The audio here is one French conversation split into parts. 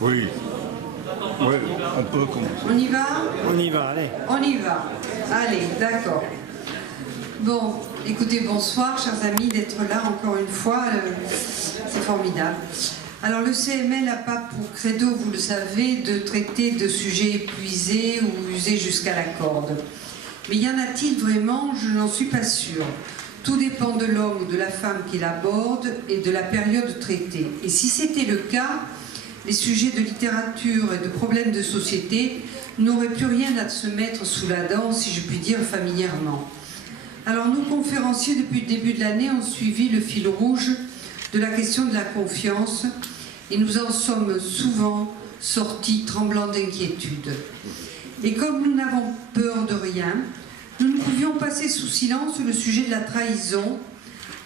Oui. Oui, on peut commencer. On y va? On y va, allez. On y va. Allez, d'accord. Bon, écoutez, bonsoir, chers amis, d'être là encore une fois. C'est formidable. Alors, le CML n'a pas pour credo, vous le savez, de traiter de sujets épuisés ou usés jusqu'à la corde. Mais y en a-t-il vraiment? Je n'en suis pas sûre. Tout dépend de l'homme ou de la femme qui l'aborde et de la période traitée. Et si c'était le cas, les sujets de littérature et de problèmes de société n'auraient plus rien à se mettre sous la dent, si je puis dire familièrement. Alors nous, conférenciers, depuis le début de l'année, ont suivi le fil rouge de la question de la confiance et nous en sommes souvent sortis tremblants d'inquiétude. Et comme nous n'avons peur de rien, nous ne pouvions passer sous silence le sujet de la trahison,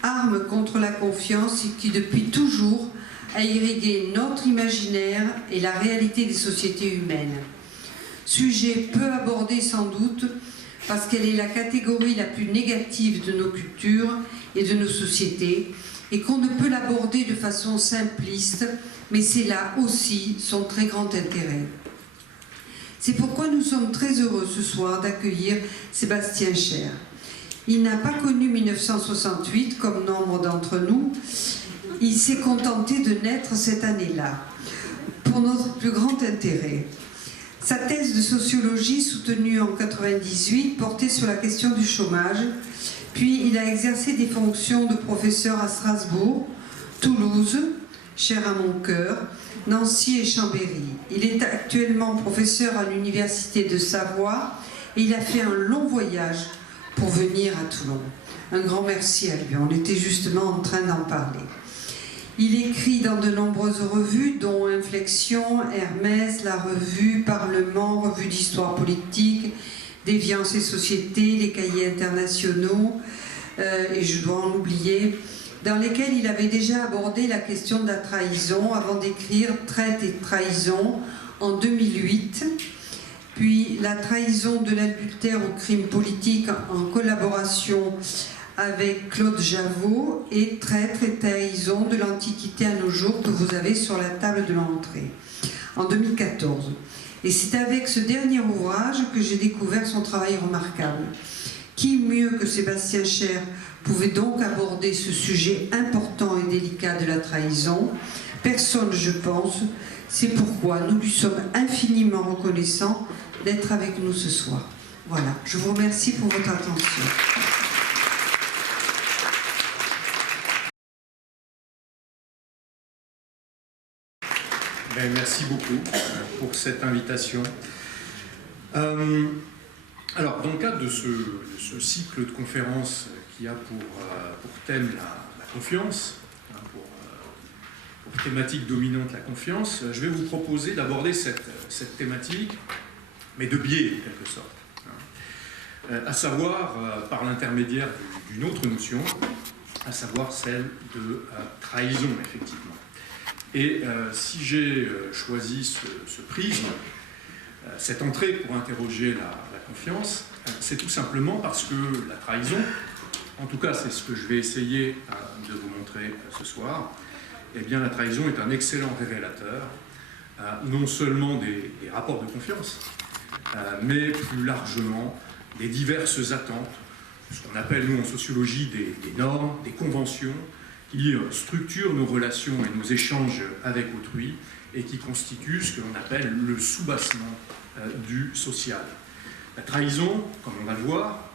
arme contre la confiance qui depuis toujours a irrigué notre imaginaire et la réalité des sociétés humaines. Sujet peu abordé sans doute parce qu'elle est la catégorie la plus négative de nos cultures et de nos sociétés et qu'on ne peut l'aborder de façon simpliste, mais c'est là aussi son très grand intérêt. C'est pourquoi nous sommes très heureux ce soir d'accueillir Sébastien Cher. Il n'a pas connu 1968 comme nombre d'entre nous. Il s'est contenté de naître cette année-là, pour notre plus grand intérêt. Sa thèse de sociologie, soutenue en 1998, portait sur la question du chômage, puis il a exercé des fonctions de professeur à Strasbourg, Toulouse, cher à mon cœur, Nancy et Chambéry. Il est actuellement professeur à l'Université de Savoie et il a fait un long voyage pour venir à Toulon. Un grand merci à lui, on était justement en train d'en parler. Il écrit dans de nombreuses revues, dont Inflexion, Hermès, La Revue, Parlement, Revue d'Histoire Politique, Déviance et Société, Les Cahiers Internationaux, et je dois en oublier, dans lesquels il avait déjà abordé la question de la trahison avant d'écrire Traite et trahison en 2008, puis La trahison de l'adultère au crime politique en collaboration avec Claude Javot et Traître et trahison de l'Antiquité à nos jours que vous avez sur la table de l'entrée en 2014. Et c'est avec ce dernier ouvrage que j'ai découvert son travail remarquable. Qui mieux que Sébastien Cher pouvait donc aborder ce sujet important et délicat de la trahison? Personne, je pense. C'est pourquoi nous lui sommes infiniment reconnaissants d'être avec nous ce soir. Voilà, je vous remercie pour votre attention. Merci beaucoup pour cette invitation. Alors, dans le cadre de ce cycle de conférences qui a pour thème la confiance, pour thématique dominante la confiance, je vais vous proposer d'aborder cette thématique, mais de biais en quelque sorte, à savoir par l'intermédiaire d'une autre notion, à savoir celle de trahison, effectivement. Et si j'ai choisi ce prisme, cette entrée pour interroger la confiance, c'est tout simplement parce que la trahison, en tout cas c'est ce que je vais essayer de vous montrer ce soir, eh bien la trahison est un excellent révélateur, non seulement des rapports de confiance, mais plus largement des diverses attentes, ce qu'on appelle nous en sociologie des normes, des conventions, qui structurent nos relations et nos échanges avec autrui et qui constituent ce que l'on appelle le soubassement du social. La trahison, comme on va le voir,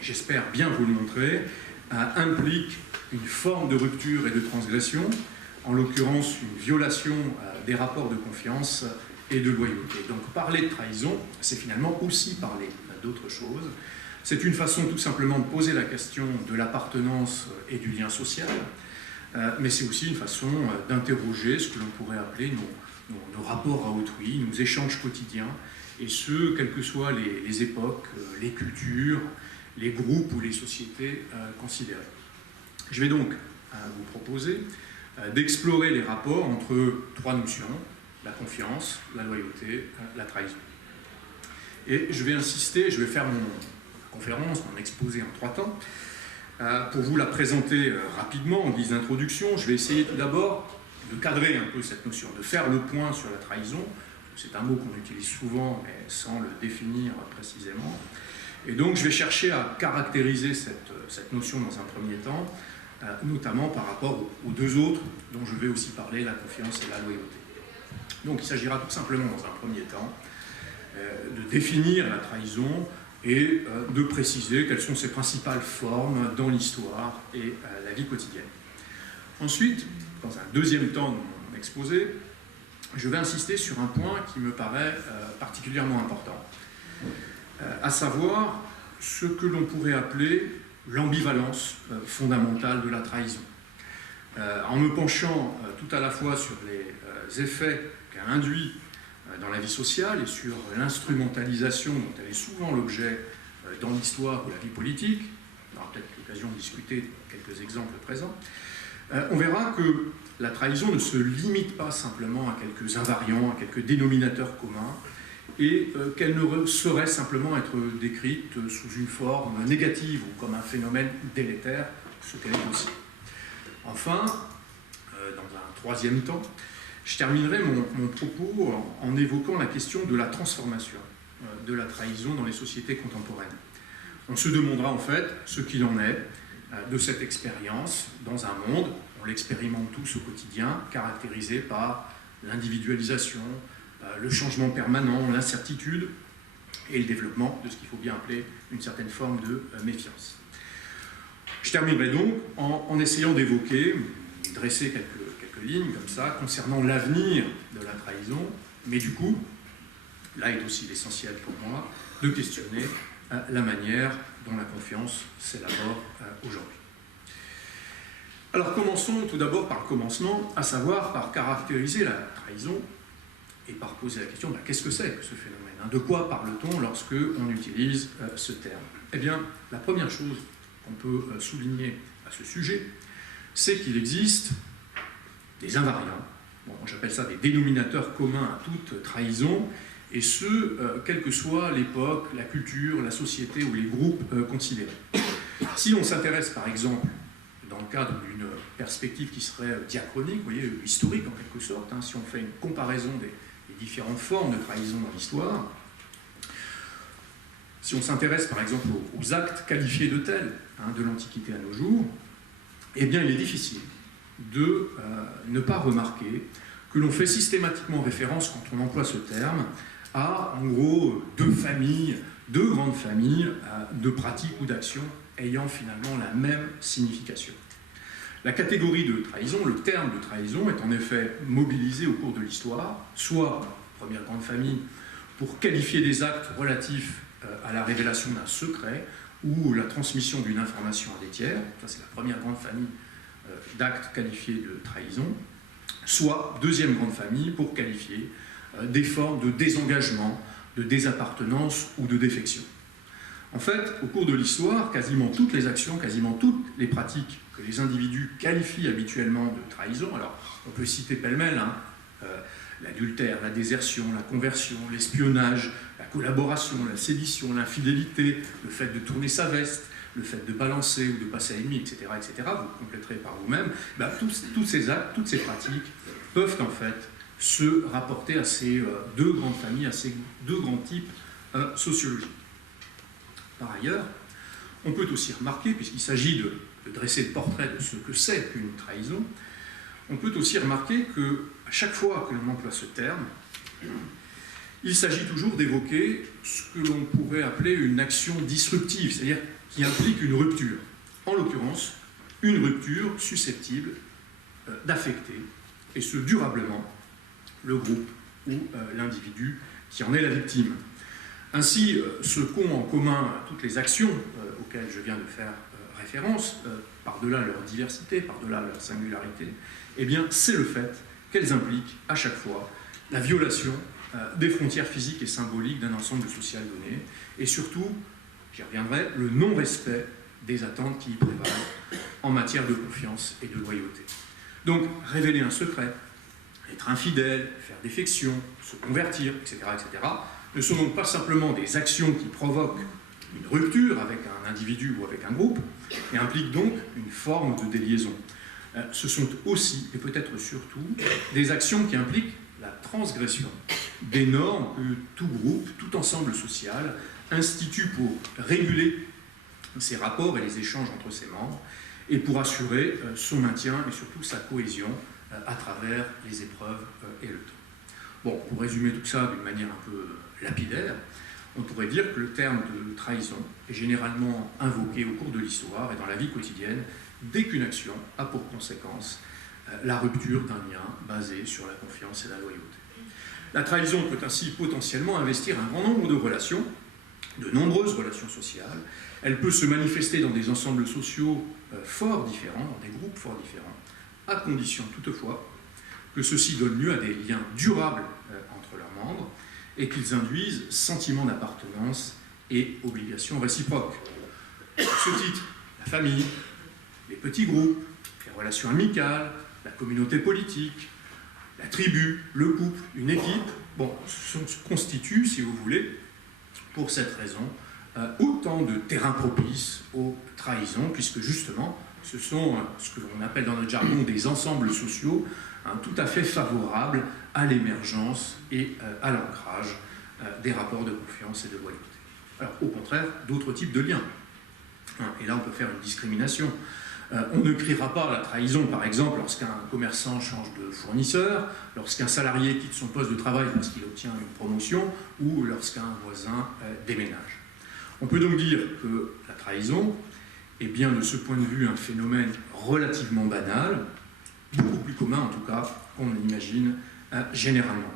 et j'espère bien vous le montrer, implique une forme de rupture et de transgression, en l'occurrence une violation des rapports de confiance et de loyauté. Donc parler de trahison, c'est finalement aussi parler d'autre chose. C'est une façon tout simplement de poser la question de l'appartenance et du lien social, mais c'est aussi une façon d'interroger ce que l'on pourrait appeler nos rapports à autrui, nos échanges quotidiens, et ce, quelles que soient les époques, les cultures, les groupes ou les sociétés considérées. Je vais donc vous proposer d'explorer les rapports entre trois notions, la confiance, la loyauté, la trahison. Et je vais insister, je vais faire mon conférence, mon exposé en 3 temps. Pour vous la présenter rapidement en guise d'introduction, je vais essayer tout d'abord de cadrer un peu cette notion, de faire le point sur la trahison. C'est un mot qu'on utilise souvent, mais sans le définir précisément. Et donc, je vais chercher à caractériser cette notion dans un premier temps, notamment par rapport aux deux autres, dont je vais aussi parler, la confiance et la loyauté. Donc, il s'agira tout simplement, dans un premier temps, de définir la trahison et de préciser quelles sont ses principales formes dans l'histoire et la vie quotidienne. Ensuite, dans un deuxième temps de mon exposé, je vais insister sur un point qui me paraît particulièrement important, à savoir ce que l'on pourrait appeler l'ambivalence fondamentale de la trahison. En me penchant tout à la fois sur les effets qu'a induit dans la vie sociale et sur l'instrumentalisation dont elle est souvent l'objet dans l'histoire ou la vie politique, on aura peut-être l'occasion de discuter de quelques exemples présents, on verra que la trahison ne se limite pas simplement à quelques invariants, à quelques dénominateurs communs, et qu'elle ne saurait simplement être décrite sous une forme négative ou comme un phénomène délétère, ce qu'elle est aussi. Enfin, dans un troisième temps, je terminerai mon propos en évoquant la question de la transformation de la trahison dans les sociétés contemporaines. On se demandera en fait ce qu'il en est de cette expérience dans un monde, on l'expérimente tous au quotidien, caractérisé par l'individualisation, le changement permanent, l'incertitude et le développement de ce qu'il faut bien appeler une certaine forme de méfiance. Je terminerai donc en essayant d'évoquer, dresser quelques lignes comme ça, concernant l'avenir de la trahison, mais du coup, là est aussi l'essentiel pour moi, de questionner la manière dont la confiance s'élabore aujourd'hui. Alors commençons tout d'abord par le commencement, à savoir par caractériser la trahison et par poser la question, qu'est-ce que c'est que ce phénomène? De quoi parle-t-on lorsque on utilise ce terme? Eh bien, la première chose qu'on peut souligner à ce sujet, c'est qu'il existe des invariants, j'appelle ça des dénominateurs communs à toute trahison, et ce, quelle que soit l'époque, la culture, la société ou les groupes considérés. Si on s'intéresse par exemple, dans le cadre d'une perspective qui serait diachronique, vous voyez, historique en quelque sorte, si on fait une comparaison des différentes formes de trahison dans l'histoire, si on s'intéresse par exemple aux actes qualifiés de tels de l'Antiquité à nos jours, eh bien il est difficile de ne pas remarquer que l'on fait systématiquement référence, quand on emploie ce terme, à en gros deux grandes familles de pratiques ou d'actions ayant finalement la même signification. La catégorie de trahison, le terme de trahison, est en effet mobilisé au cours de l'histoire, soit, première grande famille, pour qualifier des actes relatifs à la révélation d'un secret ou la transmission d'une information à des tiers, ça c'est la première grande famille d'actes qualifiés de trahison, soit, deuxième grande famille, pour qualifier des formes de désengagement, de désappartenance ou de défection. En fait, au cours de l'histoire, quasiment toutes les actions, quasiment toutes les pratiques que les individus qualifient habituellement de trahison, alors on peut citer pêle-mêle, l'adultère, la désertion, la conversion, l'espionnage, la collaboration, la sédition, l'infidélité, le fait de tourner sa veste, le fait de balancer ou de passer à l'ennemi, etc., vous compléterez par vous-même, tous ces actes, toutes ces pratiques peuvent en fait se rapporter à ces deux grandes familles, à ces deux grands types sociologiques. Par ailleurs, on peut aussi remarquer, puisqu'il s'agit de dresser le portrait de ce que c'est qu'une trahison, on peut aussi remarquer qu'à chaque fois que l'on emploie ce terme, il s'agit toujours d'évoquer ce que l'on pourrait appeler une action disruptive, c'est-à-dire qui implique une rupture. En l'occurrence, une rupture susceptible d'affecter, et ce durablement, le groupe ou l'individu qui en est la victime. Ainsi, ce qu'ont en commun toutes les actions auxquelles je viens de faire référence, par-delà leur diversité, par-delà leur singularité, eh bien, c'est le fait qu'elles impliquent à chaque fois la violation des frontières physiques et symboliques d'un ensemble social donné, et surtout, j'y reviendrai, le non-respect des attentes qui y prévalent en matière de confiance et de loyauté. Donc, révéler un secret, être infidèle, faire défection, se convertir, etc., ne sont donc pas simplement des actions qui provoquent une rupture avec un individu ou avec un groupe, mais impliquent donc une forme de déliaison. ce sont aussi, et peut-être surtout, des actions qui impliquent la transgression des normes que tout groupe, tout ensemble social institue pour réguler ses rapports et les échanges entre ses membres et pour assurer son maintien et surtout sa cohésion à travers les épreuves et le temps. Bon, pour résumer tout ça d'une manière un peu lapidaire, on pourrait dire que le terme de trahison est généralement invoqué au cours de l'histoire et dans la vie quotidienne dès qu'une action a pour conséquence la rupture d'un lien basé sur la confiance et la loyauté. La trahison peut ainsi potentiellement investir un grand nombre de relations, de nombreuses relations sociales. Elle peut se manifester dans des ensembles sociaux fort différents, dans des groupes fort différents, à condition toutefois que ceux-ci donnent lieu à des liens durables entre leurs membres et qu'ils induisent sentiment d'appartenance et obligations réciproques. À ce titre, la famille, les petits groupes, les relations amicales, la communauté politique, la tribu, le couple, une équipe, bon, se constituent, si vous voulez, pour cette raison, autant de terrains propices aux trahisons, puisque justement, ce sont ce que l'on appelle dans notre jargon des ensembles sociaux, tout à fait favorables à l'émergence et à l'ancrage des rapports de confiance et de loyauté. Alors, au contraire, d'autres types de liens. Et là, on peut faire une discrimination. On ne criera pas la trahison, par exemple, lorsqu'un commerçant change de fournisseur, lorsqu'un salarié quitte son poste de travail parce qu'il obtient une promotion, ou lorsqu'un voisin déménage. On peut donc dire que la trahison est bien de ce point de vue un phénomène relativement banal, beaucoup plus commun en tout cas qu'on ne l'imagine généralement.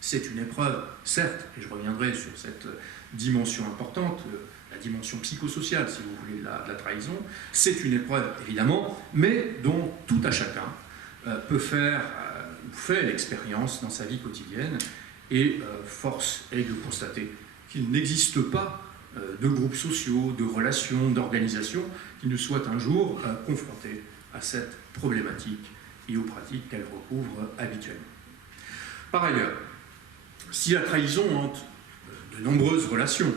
C'est une épreuve, certes, et je reviendrai sur cette dimension importante, la dimension psychosociale, si vous voulez, de la trahison, c'est une épreuve, évidemment, mais dont tout à chacun peut faire ou fait l'expérience dans sa vie quotidienne, et force est de constater qu'il n'existe pas de groupes sociaux, de relations, d'organisations qui ne soient un jour confrontés à cette problématique et aux pratiques qu'elle recouvre habituellement. Par ailleurs, si la trahison hante de nombreuses relations,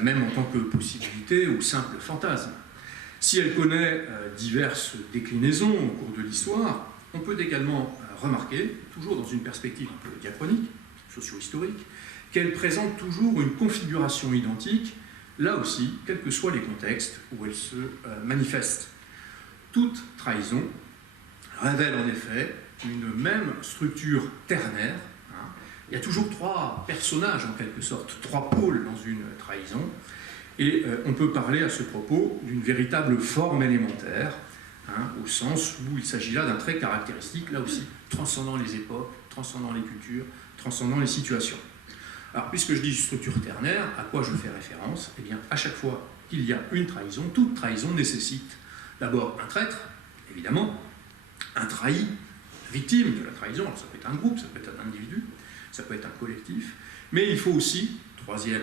même en tant que possibilité ou simple fantasme, si elle connaît diverses déclinaisons au cours de l'histoire, on peut également remarquer, toujours dans une perspective un peu diachronique, socio-historique, qu'elle présente toujours une configuration identique, là aussi, quels que soient les contextes où elle se manifeste. Toute trahison révèle en effet une même structure ternaire. Il y a toujours trois personnages, en quelque sorte, trois pôles dans une trahison, et on peut parler à ce propos d'une véritable forme élémentaire, au sens où il s'agit là d'un trait caractéristique, là aussi, transcendant les époques, transcendant les cultures, transcendant les situations. Alors, puisque je dis structure ternaire, à quoi je fais référence? Eh bien, à chaque fois qu'il y a une trahison, toute trahison nécessite d'abord un traître, évidemment, un trahi, victime de la trahison, alors ça peut être un groupe, ça peut être un individu, ça peut être un collectif, mais il faut aussi, troisième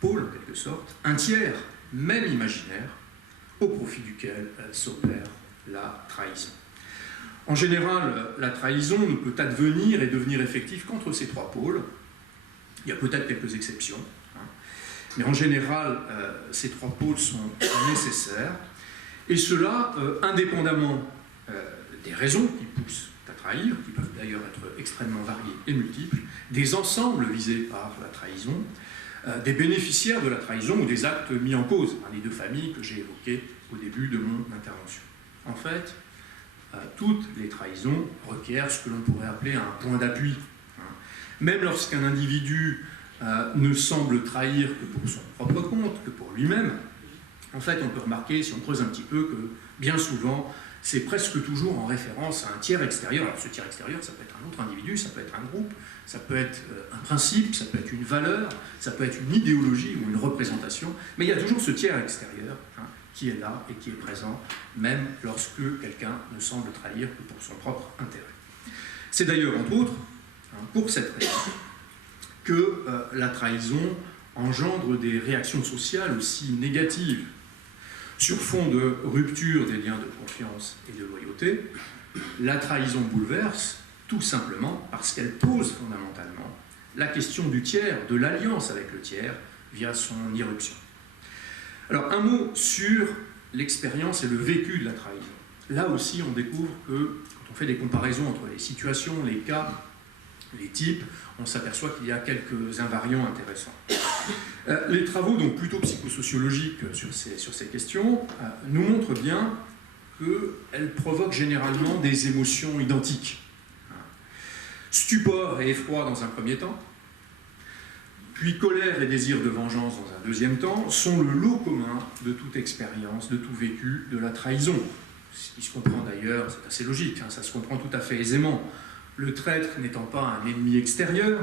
pôle en quelque sorte, un tiers, même imaginaire, au profit duquel s'opère la trahison. En général, la trahison ne peut advenir et devenir effective qu'entre ces trois pôles. Il y a peut-être quelques exceptions, mais en général, ces trois pôles sont nécessaires, et cela indépendamment des raisons qui poussent à trahir, qui peuvent d'ailleurs être extrêmement variées et multiples, des ensembles visés par la trahison, des bénéficiaires de la trahison ou des actes mis en cause, les deux familles que j'ai évoquées au début de mon intervention. En fait, toutes les trahisons requièrent ce que l'on pourrait appeler un point d'appui. Même lorsqu'un individu ne semble trahir que pour son propre compte, que pour lui-même, en fait, on peut remarquer, si on creuse un petit peu, que bien souvent, c'est presque toujours en référence à un tiers extérieur. Alors ce tiers extérieur, ça peut être un autre individu, ça peut être un groupe, ça peut être un principe, ça peut être une valeur, ça peut être une idéologie ou une représentation, mais il y a toujours ce tiers extérieur qui est là et qui est présent, même lorsque quelqu'un ne semble trahir que pour son propre intérêt. C'est d'ailleurs, entre autres, pour cette raison, que la trahison engendre des réactions sociales aussi négatives. Sur fond de rupture des liens de confiance et de loyauté, la trahison bouleverse tout simplement parce qu'elle pose fondamentalement la question du tiers, de l'alliance avec le tiers, via son irruption. Alors un mot sur l'expérience et le vécu de la trahison. là aussi, on découvre que quand on fait des comparaisons entre les situations, les cas, les types, on s'aperçoit qu'il y a quelques invariants intéressants. Les travaux, donc plutôt psychosociologiques sur ces questions, nous montrent bien qu'elles provoquent généralement des émotions identiques. Stupor et effroi dans un premier temps, puis colère et désir de vengeance dans un deuxième temps, sont le lot commun de toute expérience, de tout vécu, de la trahison. Ce qui se comprend d'ailleurs, c'est assez logique, ça se comprend tout à fait aisément. Le traître n'étant pas un ennemi extérieur,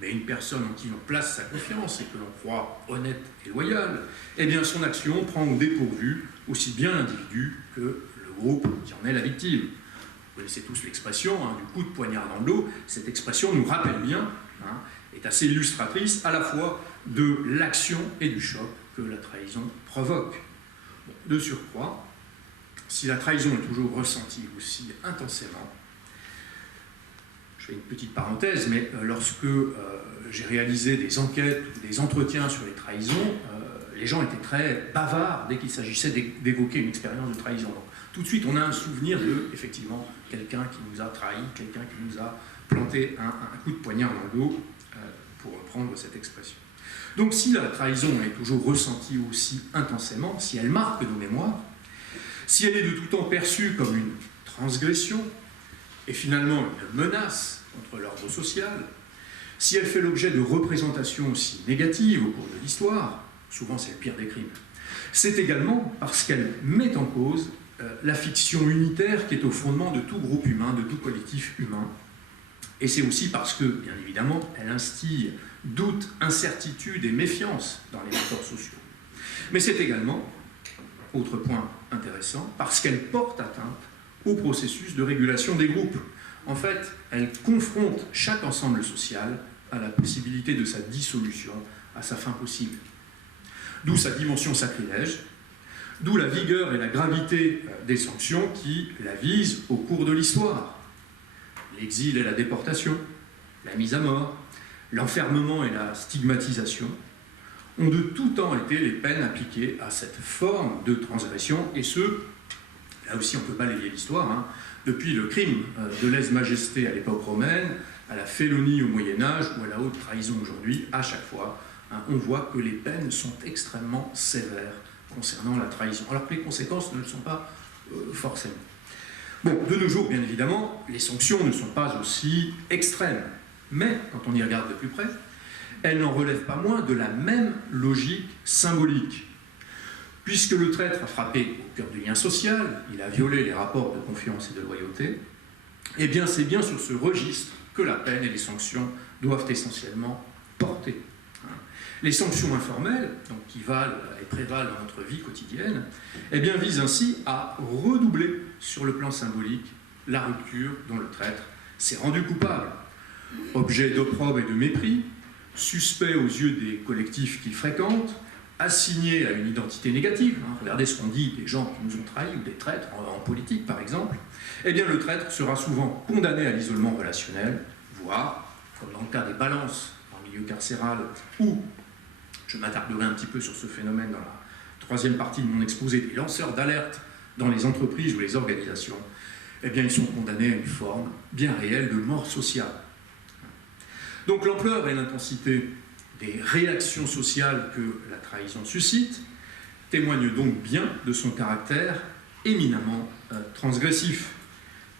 mais une personne en qui on place sa confiance et que l'on croit honnête et loyale, eh bien son action prend au dépourvu aussi bien l'individu que le groupe qui en est la victime. Vous connaissez tous l'expression du coup de poignard dans le dos. Cette expression nous rappelle bien, est assez illustratrice à la fois de l'action et du choc que la trahison provoque. Bon, de surcroît, si la trahison est toujours ressentie aussi intensément, je fais une petite parenthèse, mais lorsque j'ai réalisé des enquêtes ou des entretiens sur les trahisons, les gens étaient très bavards dès qu'il s'agissait d'évoquer une expérience de trahison. Donc, tout de suite, on a un souvenir de, effectivement, quelqu'un qui nous a trahi, quelqu'un qui nous a planté un coup de poignard dans le dos, pour reprendre cette expression. Donc, si la trahison est toujours ressentie aussi intensément, si elle marque nos mémoires, si elle est de tout temps perçue comme une transgression, et finalement une menace contre l'ordre social, si elle fait l'objet de représentations aussi négatives au cours de l'histoire, souvent c'est le pire des crimes, c'est également parce qu'elle met en cause la fiction unitaire qui est au fondement de tout groupe humain, de tout collectif humain. Et c'est aussi parce que, bien évidemment, elle instille doute, incertitude et méfiance dans les rapports sociaux. Mais c'est également, autre point intéressant, parce qu'elle porte atteinte au processus de régulation des groupes. En fait, elle confronte chaque ensemble social à la possibilité de sa dissolution, à sa fin possible. D'où sa dimension sacrilège, d'où la vigueur et la gravité des sanctions qui la visent au cours de l'histoire. L'exil et la déportation, la mise à mort, l'enfermement et la stigmatisation ont de tout temps été les peines appliquées à cette forme de transgression, et ce, là aussi on peut balayer l'histoire, depuis le crime de lèse-majesté à l'époque romaine, à la félonie au Moyen-Âge ou à la haute trahison aujourd'hui, à chaque fois, on voit que les peines sont extrêmement sévères concernant la trahison, alors que les conséquences ne le sont pas forcément. Bon, de nos jours, bien évidemment, les sanctions ne sont pas aussi extrêmes, mais quand on y regarde de plus près, elles n'en relèvent pas moins de la même logique symbolique. Puisque le traître a frappé au cœur du lien social, il a violé les rapports de confiance et de loyauté, eh bien c'est bien sur ce registre que la peine et les sanctions doivent essentiellement porter. Les sanctions informelles, donc qui valent et prévalent dans notre vie quotidienne, eh bien visent ainsi à redoubler sur le plan symbolique la rupture dont le traître s'est rendu coupable. Objet d'opprobre et de mépris, suspect aux yeux des collectifs qu'il fréquente, assigné à une identité négative, regardez ce qu'on dit des gens qui nous ont trahis ou des traîtres en politique par exemple, eh bien le traître sera souvent condamné à l'isolement relationnel, voire, comme dans le cas des balances en milieu carcéral, ou, je m'attarderai un petit peu sur ce phénomène dans la troisième partie de mon exposé, des lanceurs d'alerte dans les entreprises ou les organisations, eh bien ils sont condamnés à une forme bien réelle de mort sociale. Donc l'ampleur et l'intensité des réactions sociales que la trahison suscite témoignent donc bien de son caractère éminemment transgressif.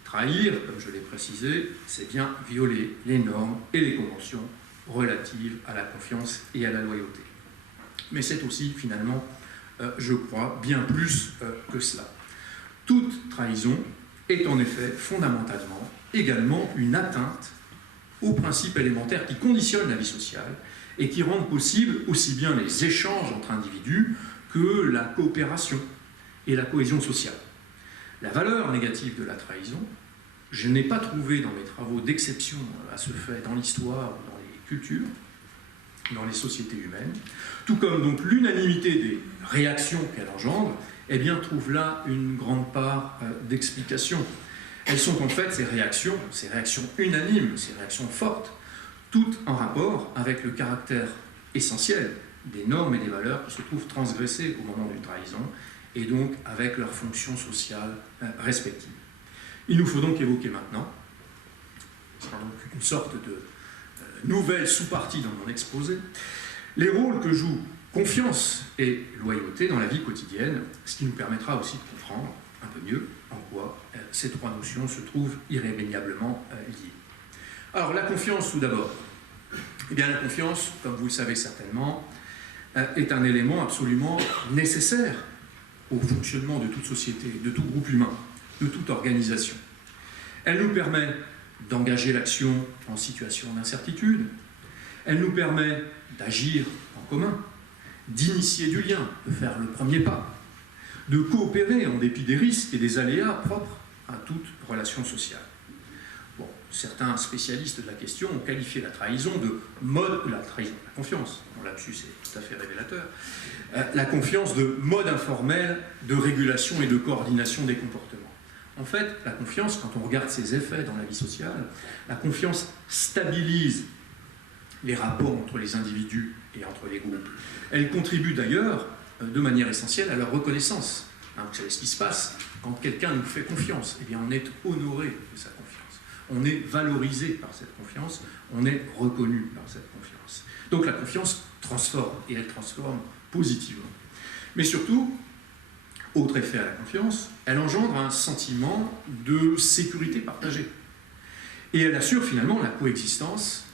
Trahir, comme je l'ai précisé, c'est bien violer les normes et les conventions relatives à la confiance et à la loyauté. Mais c'est aussi, finalement, je crois, bien plus que cela. Toute trahison est en effet fondamentalement également une atteinte aux principes élémentaires qui conditionnent la vie sociale et qui rendent possible aussi bien les échanges entre individus que la coopération et la cohésion sociale. La valeur négative de la trahison, je n'ai pas trouvé dans mes travaux d'exception à ce fait dans l'histoire ou dans les cultures, dans les sociétés humaines, tout comme donc l'unanimité des réactions qu'elle engendre, eh bien, trouve là une grande part d'explication. Elles sont en fait ces réactions unanimes, ces réactions fortes, toutes en rapport avec le caractère essentiel des normes et des valeurs qui se trouvent transgressées au moment d'une trahison, et donc avec leurs fonctions sociales respectives. Il nous faut donc évoquer maintenant, c'est donc une sorte de nouvelle sous-partie dans mon exposé, les rôles que jouent confiance et loyauté dans la vie quotidienne, ce qui nous permettra aussi de comprendre un peu mieux en quoi ces trois notions se trouvent irrémédiablement liées. Alors la confiance tout d'abord. Eh bien la confiance, comme vous le savez certainement, est un élément absolument nécessaire au fonctionnement de toute société, de tout groupe humain, de toute organisation. Elle nous permet d'engager l'action en situation d'incertitude, elle nous permet d'agir en commun, d'initier du lien, de faire le premier pas, de coopérer en dépit des risques et des aléas propres à toute relation sociale. Bon, certains spécialistes de la question ont qualifié la trahison de mode, la confiance, mon lapsus est tout à fait révélateur, la confiance de mode informel de régulation et de coordination des comportements. En fait, la confiance, quand on regarde ses effets dans la vie sociale, la confiance stabilise les rapports entre les individus et entre les groupes. Elle contribue d'ailleurs de manière essentielle à leur reconnaissance. Vous savez ce qui se passe quand quelqu'un nous fait confiance. Eh bien, on est honoré de sa confiance. On est valorisé par cette confiance. On est reconnu par cette confiance. Donc la confiance transforme, et elle transforme positivement. Mais surtout, autre effet à la confiance, elle engendre un sentiment de sécurité partagée. Et elle assure finalement la coexistence,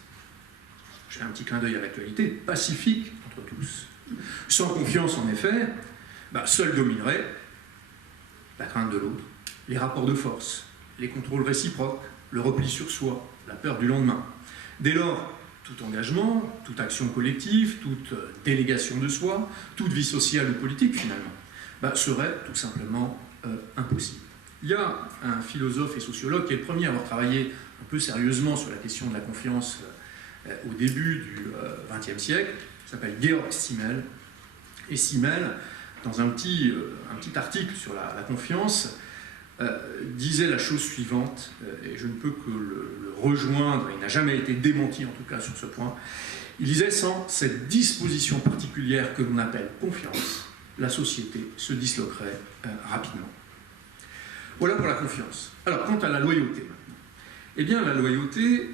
je fais un petit clin d'œil à l'actualité, pacifique entre tous. Sans confiance, en effet, seul dominerait la crainte de l'autre, les rapports de force, les contrôles réciproques, le repli sur soi, la peur du lendemain. Dès lors, tout engagement, toute action collective, toute délégation de soi, toute vie sociale ou politique finalement, serait tout simplement impossible. Il y a un philosophe et sociologue qui est le premier à avoir travaillé un peu sérieusement sur la question de la confiance au début du XXe siècle, qui s'appelle Georg Simmel. Et Simmel, dans un petit article sur la confiance, disait la chose suivante, et je ne peux que le rejoindre, il n'a jamais été démenti en tout cas sur ce point. Il disait: sans cette disposition particulière que l'on appelle confiance, la société se disloquerait rapidement. Voilà pour la confiance. Alors, quant à la loyauté, eh bien, la loyauté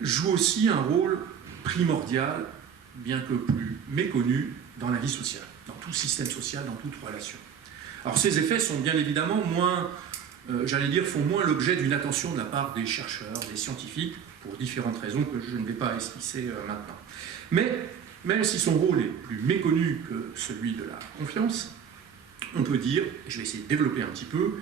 joue aussi un rôle primordial, bien que plus méconnu, dans la vie sociale, dans tout système social, dans toute relation. Alors, ces effets sont bien évidemment moins, font moins l'objet d'une attention de la part des chercheurs, des scientifiques, pour différentes raisons que je ne vais pas esquisser maintenant. Mais même si son rôle est plus méconnu que celui de la confiance, on peut dire, et je vais essayer de développer un petit peu,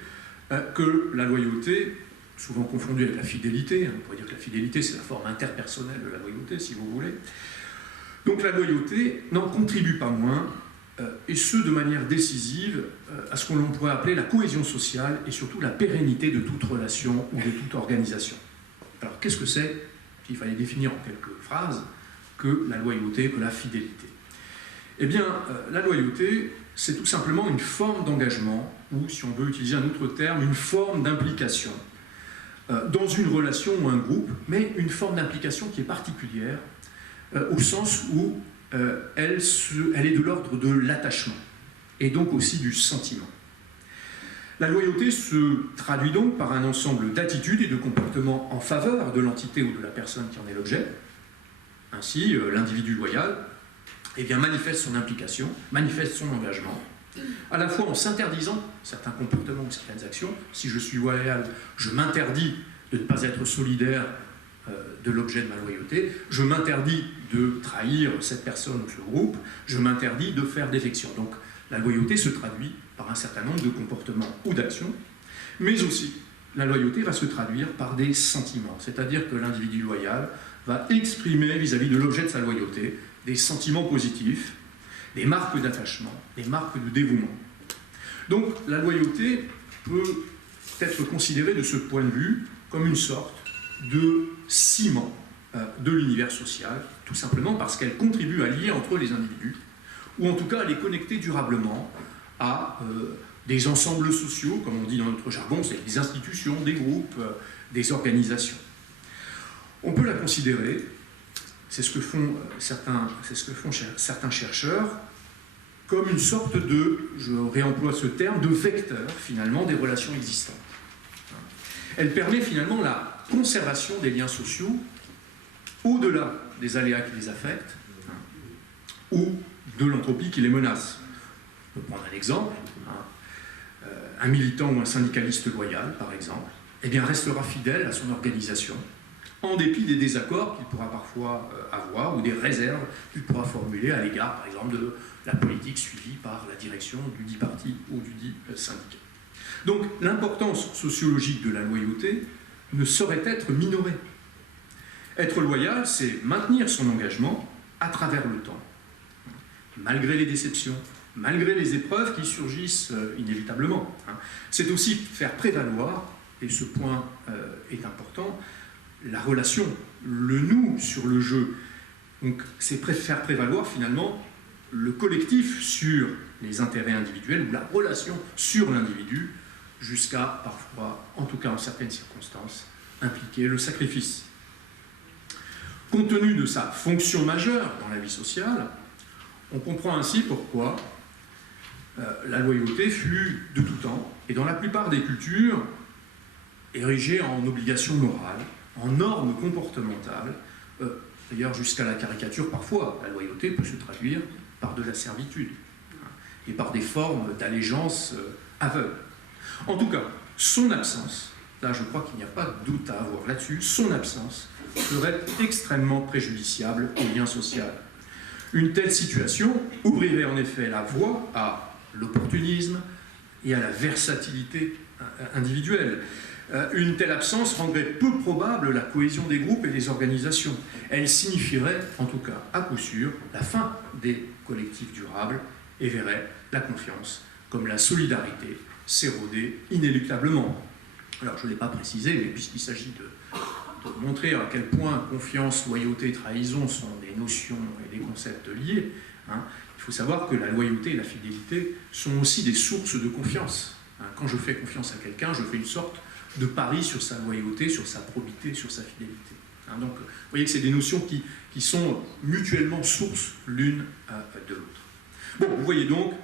que la loyauté, souvent confondue avec la fidélité, on pourrait dire que la fidélité c'est la forme interpersonnelle de la loyauté si vous voulez, donc la loyauté n'en contribue pas moins, et ce de manière décisive, à ce qu'on pourrait appeler la cohésion sociale et surtout la pérennité de toute relation ou de toute organisation. Alors qu'est-ce que c'est, s'il fallait définir en quelques phrases, que la loyauté, que la fidélité? Eh bien, la loyauté, c'est tout simplement une forme d'engagement, ou si on veut utiliser un autre terme, une forme d'implication dans une relation ou un groupe, mais une forme d'implication qui est particulière, au sens où elle est de l'ordre de l'attachement, et donc aussi du sentiment. La loyauté se traduit donc par un ensemble d'attitudes et de comportements en faveur de l'entité ou de la personne qui en est l'objet. Ainsi, l'individu loyal manifeste son implication, manifeste son engagement, à la fois en s'interdisant certains comportements ou certaines actions. Si je suis loyal, je m'interdis de ne pas être solidaire de l'objet de ma loyauté, je m'interdis de trahir cette personne ou ce groupe, je m'interdis de faire défection. Donc la loyauté se traduit par un certain nombre de comportements ou d'actions, mais aussi la loyauté va se traduire par des sentiments, c'est-à-dire que l'individu loyal va exprimer vis-à-vis de l'objet de sa loyauté des sentiments positifs, des marques d'attachement, des marques de dévouement. Donc la loyauté peut être considérée de ce point de vue comme une sorte de ciment de l'univers social, tout simplement parce qu'elle contribue à lier entre les individus, ou en tout cas à les connecter durablement à des ensembles sociaux, comme on dit dans notre jargon, c'est des institutions, des groupes, des organisations. On peut la considérer, c'est ce que font certains chercheurs, comme une sorte de, je réemploie ce terme, de vecteur finalement des relations existantes. Elle permet finalement la conservation des liens sociaux au-delà des aléas qui les affectent ou de l'entropie qui les menace. On peut prendre un exemple. Un militant ou un syndicaliste loyal, par exemple, eh bien, restera fidèle à son organisation, en dépit des désaccords qu'il pourra parfois avoir ou des réserves qu'il pourra formuler à l'égard, par exemple, de la politique suivie par la direction du dit parti ou du dit syndicat. Donc, l'importance sociologique de la loyauté ne saurait être minorée. Être loyal, c'est maintenir son engagement à travers le temps, malgré les déceptions, malgré les épreuves qui surgissent inévitablement. C'est aussi faire prévaloir, et ce point est important, la relation, le nous sur le jeu. Donc c'est faire prévaloir finalement le collectif sur les intérêts individuels ou la relation sur l'individu, jusqu'à parfois, en tout cas en certaines circonstances, impliquer le sacrifice. Compte tenu de sa fonction majeure dans la vie sociale, on comprend ainsi pourquoi la loyauté fut de tout temps, et dans la plupart des cultures, érigée en obligation morale, en normes comportementales, d'ailleurs jusqu'à la caricature parfois. La loyauté peut se traduire par de la servitude, et par des formes d'allégeance aveugle. En tout cas, son absence, là je crois qu'il n'y a pas de doute à avoir là-dessus, son absence serait extrêmement préjudiciable au lien social. Une telle situation ouvrirait en effet la voie à l'opportunisme et à la versatilité individuelle. Une telle absence rendrait peu probable la cohésion des groupes et des organisations. Elle signifierait, en tout cas à coup sûr, la fin des collectifs durables et verrait la confiance comme la solidarité s'éroder inéluctablement. Alors je ne l'ai pas précisé, mais puisqu'il s'agit de montrer à quel point confiance, loyauté et trahison sont des notions et des concepts liés, il faut savoir que la loyauté et la fidélité sont aussi des sources de confiance. Quand je fais confiance à quelqu'un, je fais une sorte de pari sur sa loyauté, sur sa probité, sur sa fidélité. Donc, vous voyez que c'est des notions qui sont mutuellement sources l'une de l'autre. Bon, vous voyez donc,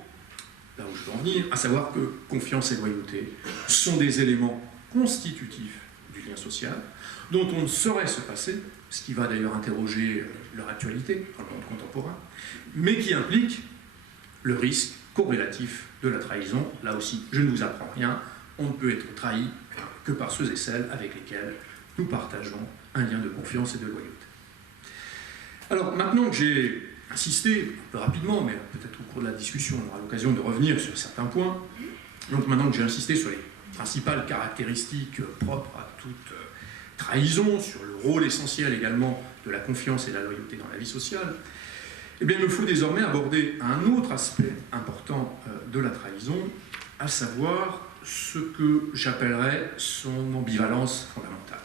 là où je veux en venir, à savoir que confiance et loyauté sont des éléments constitutifs du lien social, dont on ne saurait se passer, ce qui va d'ailleurs interroger leur actualité dans le monde contemporain, mais qui implique le risque corrélatif de la trahison. Là aussi, je ne vous apprends rien, on ne peut être trahi que par ceux et celles avec lesquels nous partageons un lien de confiance et de loyauté. Alors, maintenant que j'ai insisté, un peu rapidement, mais peut-être au cours de la discussion, on aura l'occasion de revenir sur certains points, donc maintenant que j'ai insisté sur les principales caractéristiques propres à toute trahison, sur le rôle essentiel également de la confiance et de la loyauté dans la vie sociale, eh bien, il me faut désormais aborder un autre aspect important de la trahison, à savoir ce que j'appellerais son ambivalence fondamentale.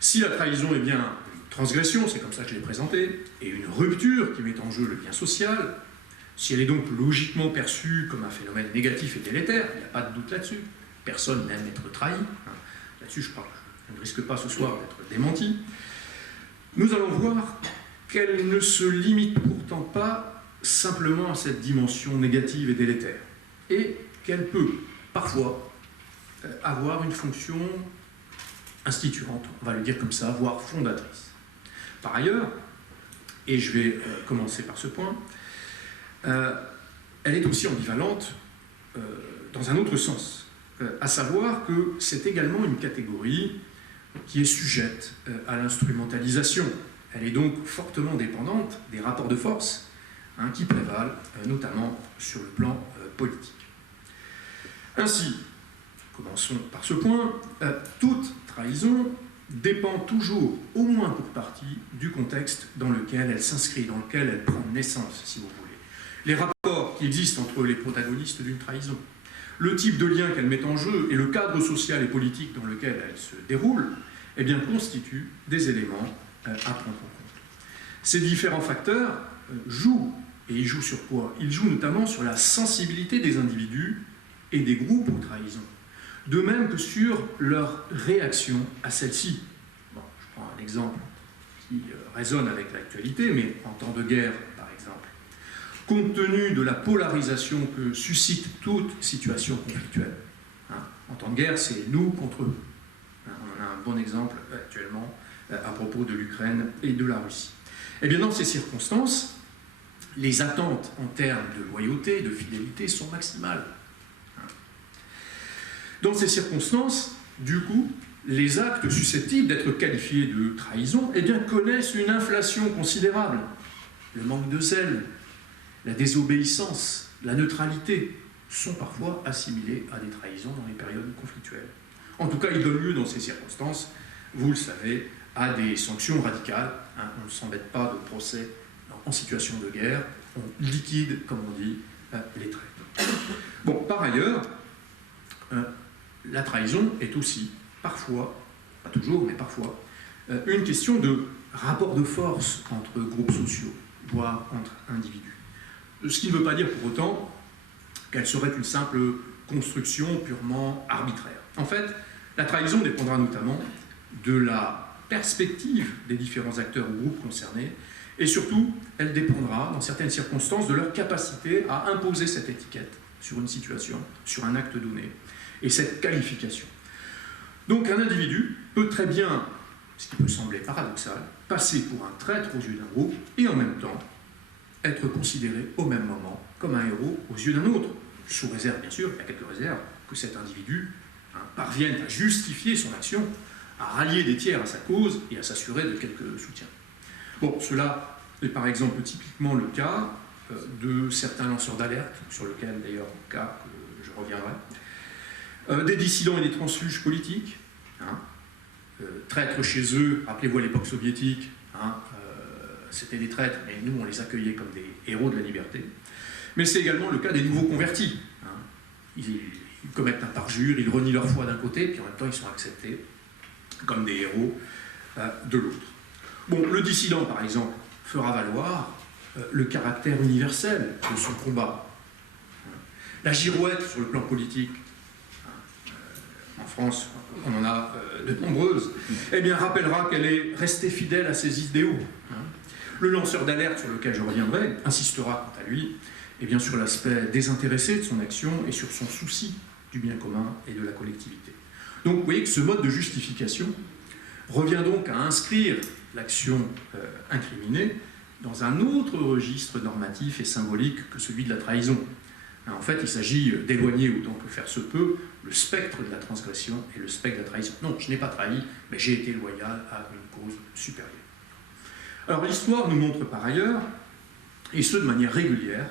Si la trahison est bien une transgression, c'est comme ça que je l'ai présenté, et une rupture qui met en jeu le lien social, si elle est donc logiquement perçue comme un phénomène négatif et délétère, il n'y a pas de doute là-dessus, personne n'aime être trahi, là-dessus je ne risque pas ce soir d'être démenti, nous allons voir qu'elle ne se limite pourtant pas simplement à cette dimension négative et délétère, et qu'elle peut parfois avoir une fonction instituante, on va le dire comme ça, voire fondatrice. Par ailleurs, et je vais commencer par ce point, elle est aussi ambivalente dans un autre sens, à savoir que c'est également une catégorie qui est sujette à l'instrumentalisation. Elle est donc fortement dépendante des rapports de force qui prévalent, notamment sur le plan politique. Ainsi, commençons par ce point, toute trahison dépend toujours, au moins pour partie, du contexte dans lequel elle s'inscrit, dans lequel elle prend naissance, si vous voulez. Les rapports qui existent entre les protagonistes d'une trahison, le type de lien qu'elle met en jeu et le cadre social et politique dans lequel elle se déroule, eh bien, constituent des éléments à prendre en compte. Ces différents facteurs jouent, et ils jouent sur quoi? Ils jouent notamment sur la sensibilité des individus et des groupes aux trahisons, de même que sur leur réaction à celle-ci. Bon, je prends un exemple qui résonne avec l'actualité, mais en temps de guerre, par exemple. compte tenu de la polarisation que suscite toute situation conflictuelle. En temps de guerre, c'est nous contre eux. On en a un bon exemple actuellement à propos de l'Ukraine et de la Russie. Eh bien, dans ces circonstances, les attentes en termes de loyauté, de fidélité sont maximales. Dans ces circonstances, du coup, les actes susceptibles d'être qualifiés de trahison, eh bien, connaissent une inflation considérable. Le manque de zèle, la désobéissance, la neutralité sont parfois assimilés à des trahisons dans les périodes conflictuelles. En tout cas, ils donnent lieu dans ces circonstances, vous le savez, à des sanctions radicales. On ne s'embête pas de procès en situation de guerre, on liquide, comme on dit, les traîtres. Bon, par ailleurs, la trahison est aussi parfois, pas toujours, mais parfois, une question de rapport de force entre groupes sociaux, voire entre individus. Ce qui ne veut pas dire pour autant qu'elle serait une simple construction purement arbitraire. En fait, la trahison dépendra notamment de la perspective des différents acteurs ou groupes concernés, et surtout, elle dépendra, dans certaines circonstances, de leur capacité à imposer cette étiquette sur une situation, sur un acte donné, et cette qualification. Donc un individu peut très bien, ce qui peut sembler paradoxal, passer pour un traître aux yeux d'un groupe, et en même temps, être considéré au même moment comme un héros aux yeux d'un autre, sous réserve, bien sûr, il y a quelques réserves, que cet individu parvienne à justifier son action, à rallier des tiers à sa cause et à s'assurer de quelques soutiens. Bon, cela est par exemple typiquement le cas de certains lanceurs d'alerte, sur lequel d'ailleurs, cas que je reviendrai, des dissidents et des transfuges politiques, traîtres chez eux, rappelez-vous à l'époque soviétique, c'était des traîtres, mais nous on les accueillait comme des héros de la liberté. Mais c'est également le cas des nouveaux convertis. Ils commettent un parjure, ils renient leur foi d'un côté, puis en même temps ils sont acceptés comme des héros de l'autre. Bon, le dissident, par exemple, fera valoir le caractère universel de son combat. La girouette sur le plan politique, en France, on en a de nombreuses, eh bien, rappellera qu'elle est restée fidèle à ses idéaux. Le lanceur d'alerte, sur lequel je reviendrai, insistera, quant à lui, eh bien, sur l'aspect désintéressé de son action et sur son souci du bien commun et de la collectivité. Donc, vous voyez que ce mode de justification revient donc à inscrire l'action incriminée dans un autre registre normatif et symbolique que celui de la trahison. En fait, il s'agit d'éloigner autant que faire se peut le spectre de la transgression et le spectre de la trahison. Non, je n'ai pas trahi, mais j'ai été loyal à une cause supérieure. Alors l'histoire nous montre par ailleurs, et ce de manière régulière,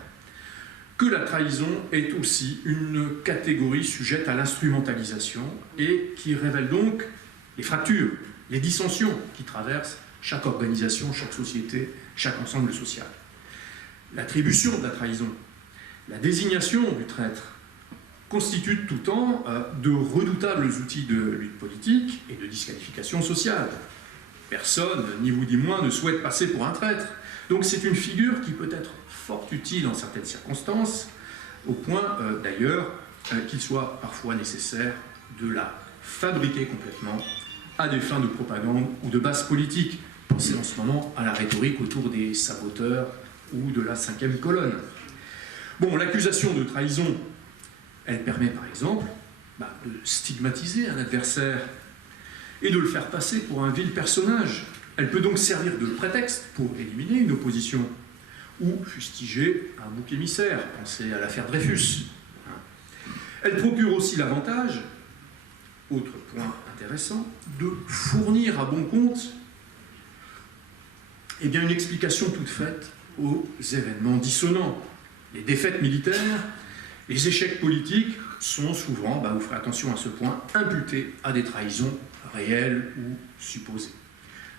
que la trahison est aussi une catégorie sujette à l'instrumentalisation et qui révèle donc les fractures, les dissensions qui traversent chaque organisation, chaque société, chaque ensemble social. L'attribution de la trahison, la désignation du traître constituent de tout temps de redoutables outils de lutte politique et de disqualification sociale. Personne, ni vous ni moi, ne souhaite passer pour un traître. Donc c'est une figure qui peut être fort utile en certaines circonstances, au point d'ailleurs qu'il soit parfois nécessaire de la fabriquer complètement à des fins de propagande ou de base politique. Pensez en ce moment à la rhétorique autour des saboteurs ou de la 5e colonne. Bon, l'accusation de trahison, elle permet par exemple de stigmatiser un adversaire et de le faire passer pour un vil personnage. Elle peut donc servir de prétexte pour éliminer une opposition ou fustiger un bouc émissaire. Pensez à l'affaire Dreyfus. Elle procure aussi l'avantage, autre point intéressant, de fournir à bon compte une explication toute faite aux événements dissonants. Les défaites militaires, les échecs politiques sont souvent, vous ferez attention à ce point, imputés à des trahisons réelles ou supposées.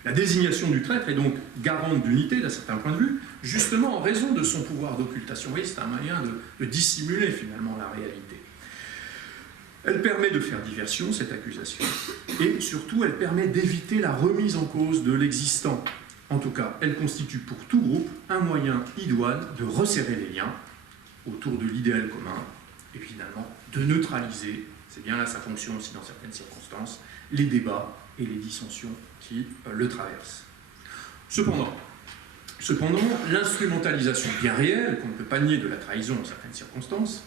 La désignation du traître est donc garante d'unité d'un certain point de vue, justement en raison de son pouvoir d'occultation. Vous voyez, c'est un moyen de dissimuler finalement la réalité. Elle permet de faire diversion, cette accusation, et surtout elle permet d'éviter la remise en cause de l'existant. En tout cas, elle constitue pour tout groupe un moyen idoine de resserrer les liens autour de l'idéal commun et finalement de neutraliser, c'est bien là sa fonction aussi dans certaines circonstances, les débats et les dissensions qui le traversent. Cependant, Cependant, l'instrumentalisation bien réelle, qu'on ne peut pas nier de la trahison en certaines circonstances,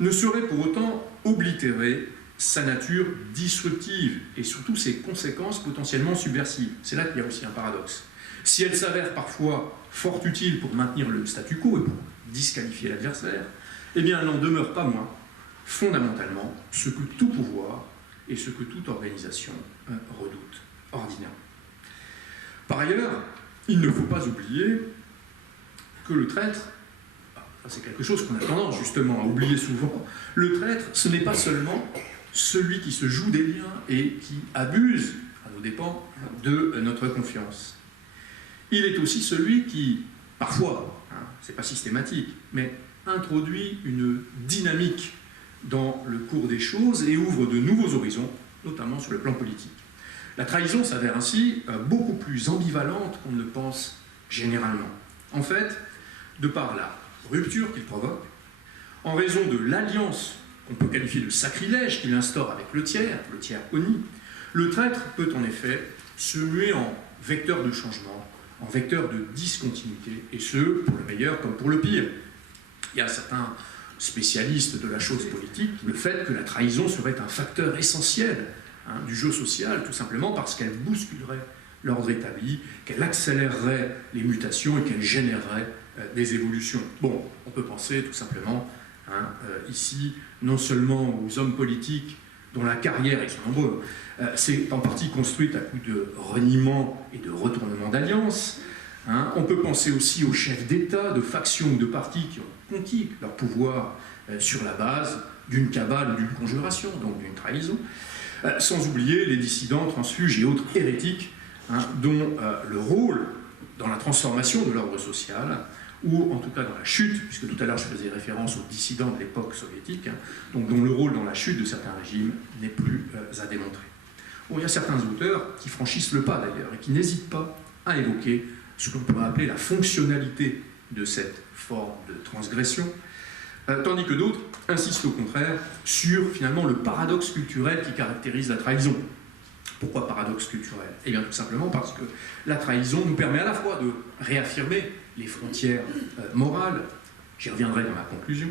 ne saurait pour autant oblitérer sa nature disruptive et surtout ses conséquences potentiellement subversives. C'est là qu'il y a aussi un paradoxe. Si elle s'avère parfois fort utile pour maintenir le statu quo et pour disqualifier l'adversaire, eh bien elle n'en demeure pas moins fondamentalement ce que tout pouvoir et ce que toute organisation redoute ordinairement. Par ailleurs, il ne faut pas oublier que le traître, c'est quelque chose qu'on a tendance justement à oublier souvent, le traître, ce n'est pas seulement celui qui se joue des liens et qui abuse, à nos dépens, de notre confiance. Il est aussi celui qui, parfois, c'est pas systématique, mais introduit une dynamique dans le cours des choses et ouvre de nouveaux horizons, notamment sur le plan politique. La trahison s'avère ainsi beaucoup plus ambivalente qu'on ne le pense généralement. En fait, de par la rupture qu'il provoque, en raison de l'alliance qu'on peut qualifier de sacrilège qu'il instaure avec le tiers honni, le traître peut en effet se muer en vecteur de changement, en vecteur de discontinuité, et ce, pour le meilleur comme pour le pire. Il y a certains spécialistes de la chose politique, le fait que la trahison serait un facteur essentiel du jeu social, tout simplement parce qu'elle bousculerait l'ordre établi, qu'elle accélérerait les mutations et qu'elle générerait des évolutions. Bon, on peut penser tout simplement ici non seulement aux hommes politiques dont la carrière, ils sont nombreux, c'est en partie construite à coup de reniement et de retournement d'alliance. On peut penser aussi aux chefs d'État, de factions ou de partis qui ont conquis leur pouvoir sur la base d'une cabale ou d'une conjuration, donc d'une trahison, sans oublier les dissidents, transfuges et autres hérétiques, dont le rôle dans la transformation de l'ordre social, ou en tout cas dans la chute, puisque tout à l'heure je faisais référence aux dissidents de l'époque soviétique, donc dont le rôle dans la chute de certains régimes n'est plus à démontrer. Bon, il y a certains auteurs qui franchissent le pas d'ailleurs, et qui n'hésitent pas à évoquer ce qu'on pourrait appeler la fonctionnalité de cette forme de transgression, tandis que d'autres insistent au contraire sur finalement le paradoxe culturel qui caractérise la trahison. Pourquoi paradoxe culturel? Eh bien tout simplement parce que la trahison nous permet à la fois de réaffirmer les frontières morales, j'y reviendrai dans ma conclusion,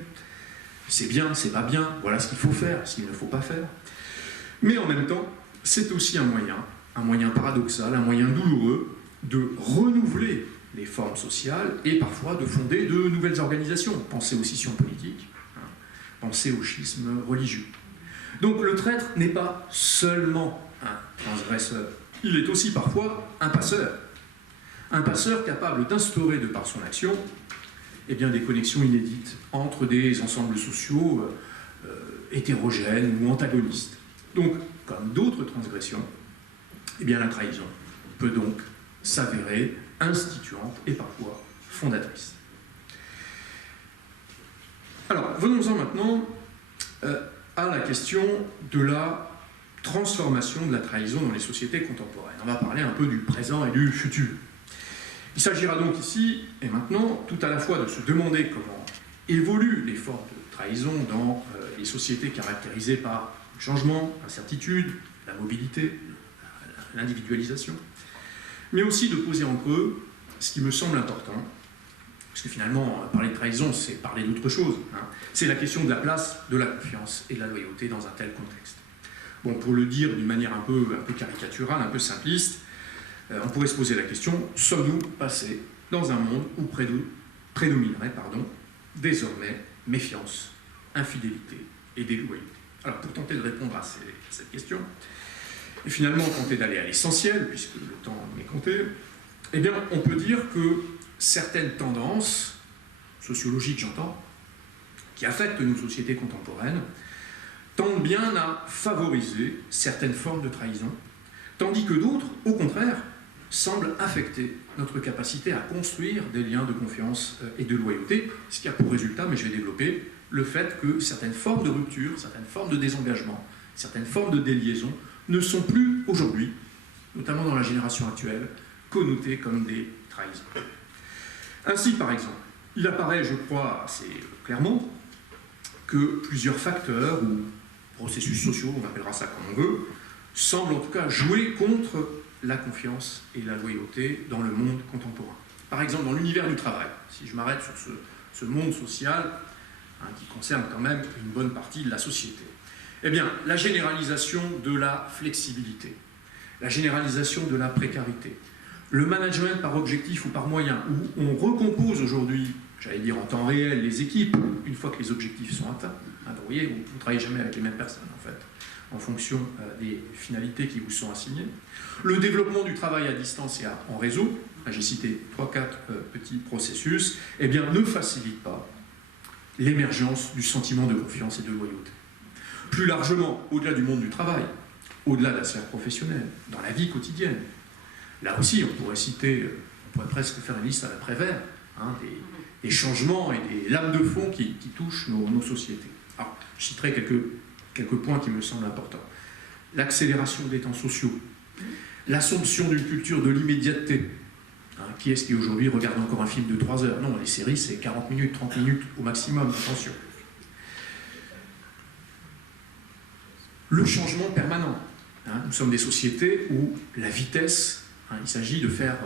c'est bien, c'est pas bien, voilà ce qu'il faut faire, ce qu'il ne faut pas faire, mais en même temps, c'est aussi un moyen paradoxal, un moyen douloureux de renouveler les formes sociales et parfois de fonder de nouvelles organisations. Pensez aux scissions politiques, pensez au schisme religieux. Donc le traître n'est pas seulement un transgresseur, il est aussi parfois un passeur. Un passeur capable d'instaurer de par son action des connexions inédites entre des ensembles sociaux hétérogènes ou antagonistes. Donc, comme d'autres transgressions, la trahison peut donc s'avérer instituante et parfois fondatrice. Alors, venons-en maintenant à la question de la transformation de la trahison dans les sociétés contemporaines. On va parler un peu du présent et du futur. Il s'agira donc ici et maintenant tout à la fois de se demander comment évoluent les formes de trahison dans les sociétés caractérisées par le changement, l'incertitude, la mobilité, l'individualisation, mais aussi de poser en creux ce qui me semble important, parce que finalement, parler de trahison, c'est parler d'autre chose. C'est la question de la place de la confiance et de la loyauté dans un tel contexte. Bon, pour le dire d'une manière un peu caricaturale, un peu simpliste, on pourrait se poser la question, sommes-nous passés dans un monde où prédominerait désormais méfiance, infidélité et déloyauté? Alors, pour tenter de répondre à cette question, et finalement tenter d'aller à l'essentiel, puisque le temps m'est compté, on peut dire que certaines tendances, sociologiques j'entends, qui affectent nos sociétés contemporaines, tendent bien à favoriser certaines formes de trahison, tandis que d'autres, au contraire, semblent affecter notre capacité à construire des liens de confiance et de loyauté, ce qui a pour résultat, mais je vais développer, le fait que certaines formes de rupture, certaines formes de désengagement, certaines formes de déliaison ne sont plus aujourd'hui, notamment dans la génération actuelle, connotées comme des trahisons. Ainsi, par exemple, il apparaît, je crois, assez clairement, que plusieurs facteurs ou processus sociaux, on appellera ça comme on veut, semblent en tout cas jouer contre la confiance et la loyauté dans le monde contemporain. par exemple dans l'univers du travail, si je m'arrête sur ce monde social, qui concerne quand même une bonne partie de la société, eh bien, la généralisation de la flexibilité, la généralisation de la précarité, le management par objectif ou par moyen, où on recompose aujourd'hui, j'allais dire en temps réel, les équipes, une fois que les objectifs sont atteints. Donc, vous voyez, vous ne travaillez jamais avec les mêmes personnes, en fait, en fonction des finalités qui vous sont assignées. Le développement du travail à distance et en réseau, j'ai cité 3-4 petits processus, eh bien, ne facilite pas l'émergence du sentiment de confiance et de loyauté. Plus largement, au-delà du monde du travail, au-delà de la sphère professionnelle, dans la vie quotidienne, là aussi, on pourrait presque faire une liste à la Prévert, des changements et des lames de fond qui touchent nos sociétés. Alors, je citerai quelques points qui me semblent importants. L'accélération des temps sociaux, l'assomption d'une culture de l'immédiateté. Qui est-ce qui aujourd'hui regarde encore un film de 3 heures? Non, les séries, c'est 40 minutes, 30 minutes au maximum, attention. Le changement permanent. Nous sommes des sociétés où la vitesse, il s'agit de faire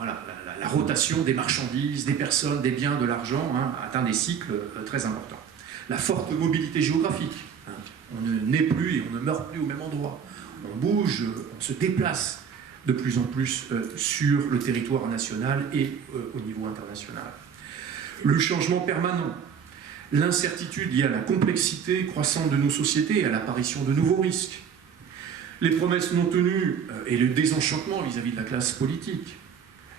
la rotation des marchandises, des personnes, des biens, de l'argent, atteint des cycles très importants. La forte mobilité géographique. On ne naît plus et on ne meurt plus au même endroit. On bouge, on se déplace de plus en plus sur le territoire national et au niveau international. Le changement permanent, l'incertitude liée à la complexité croissante de nos sociétés et à l'apparition de nouveaux risques, les promesses non tenues et le désenchantement vis-à-vis de la classe politique,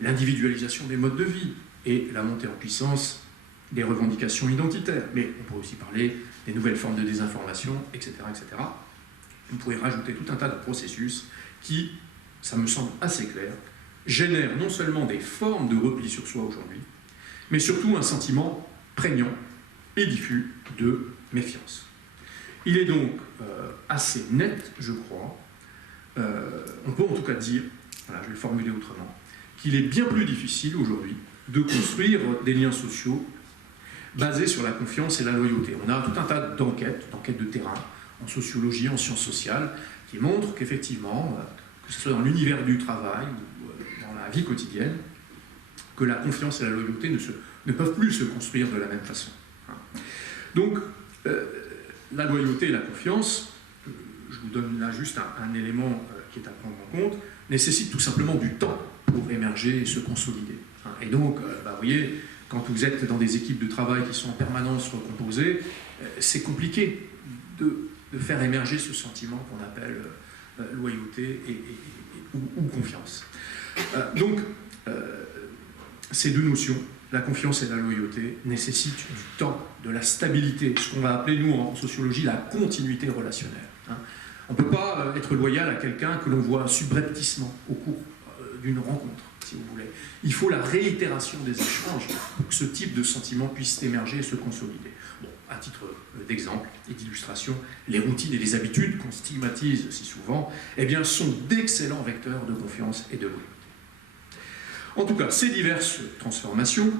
l'individualisation des modes de vie et la montée en puissance des revendications identitaires. Mais on pourrait aussi parler des nouvelles formes de désinformation, etc., etc. On pourrait rajouter tout un tas de processus qui, ça me semble assez clair, génèrent non seulement des formes de repli sur soi aujourd'hui, mais surtout un sentiment prégnant et diffus de méfiance. Il est donc assez net, je crois, on peut en tout cas dire, je vais le formuler autrement, qu'il est bien plus difficile aujourd'hui de construire des liens sociaux basés sur la confiance et la loyauté. On a tout un tas d'enquêtes de terrain, en sociologie, en sciences sociales, qui montrent qu'effectivement, que ce soit dans l'univers du travail ou dans la vie quotidienne, que la confiance et la loyauté ne peuvent plus se construire de la même façon. Donc, la loyauté et la confiance, je vous donne là juste un élément qui est à prendre en compte, nécessitent tout simplement du temps pour émerger et se consolider. Et donc, vous voyez, quand vous êtes dans des équipes de travail qui sont en permanence recomposées, c'est compliqué de faire émerger ce sentiment qu'on appelle loyauté ou confiance. Donc, ces deux notions, la confiance et la loyauté, nécessitent du temps, de la stabilité, ce qu'on va appeler, nous, en sociologie, la continuité relationnelle. On ne peut pas être loyal à quelqu'un que l'on voit subrepticement au cours d'une rencontre, si vous voulez. Il faut la réitération des échanges pour que ce type de sentiment puisse émerger et se consolider. Bon, à titre d'exemple et d'illustration, les routines et les habitudes qu'on stigmatise si souvent, eh bien, sont d'excellents vecteurs de confiance et de loyauté. En tout cas, ces diverses transformations,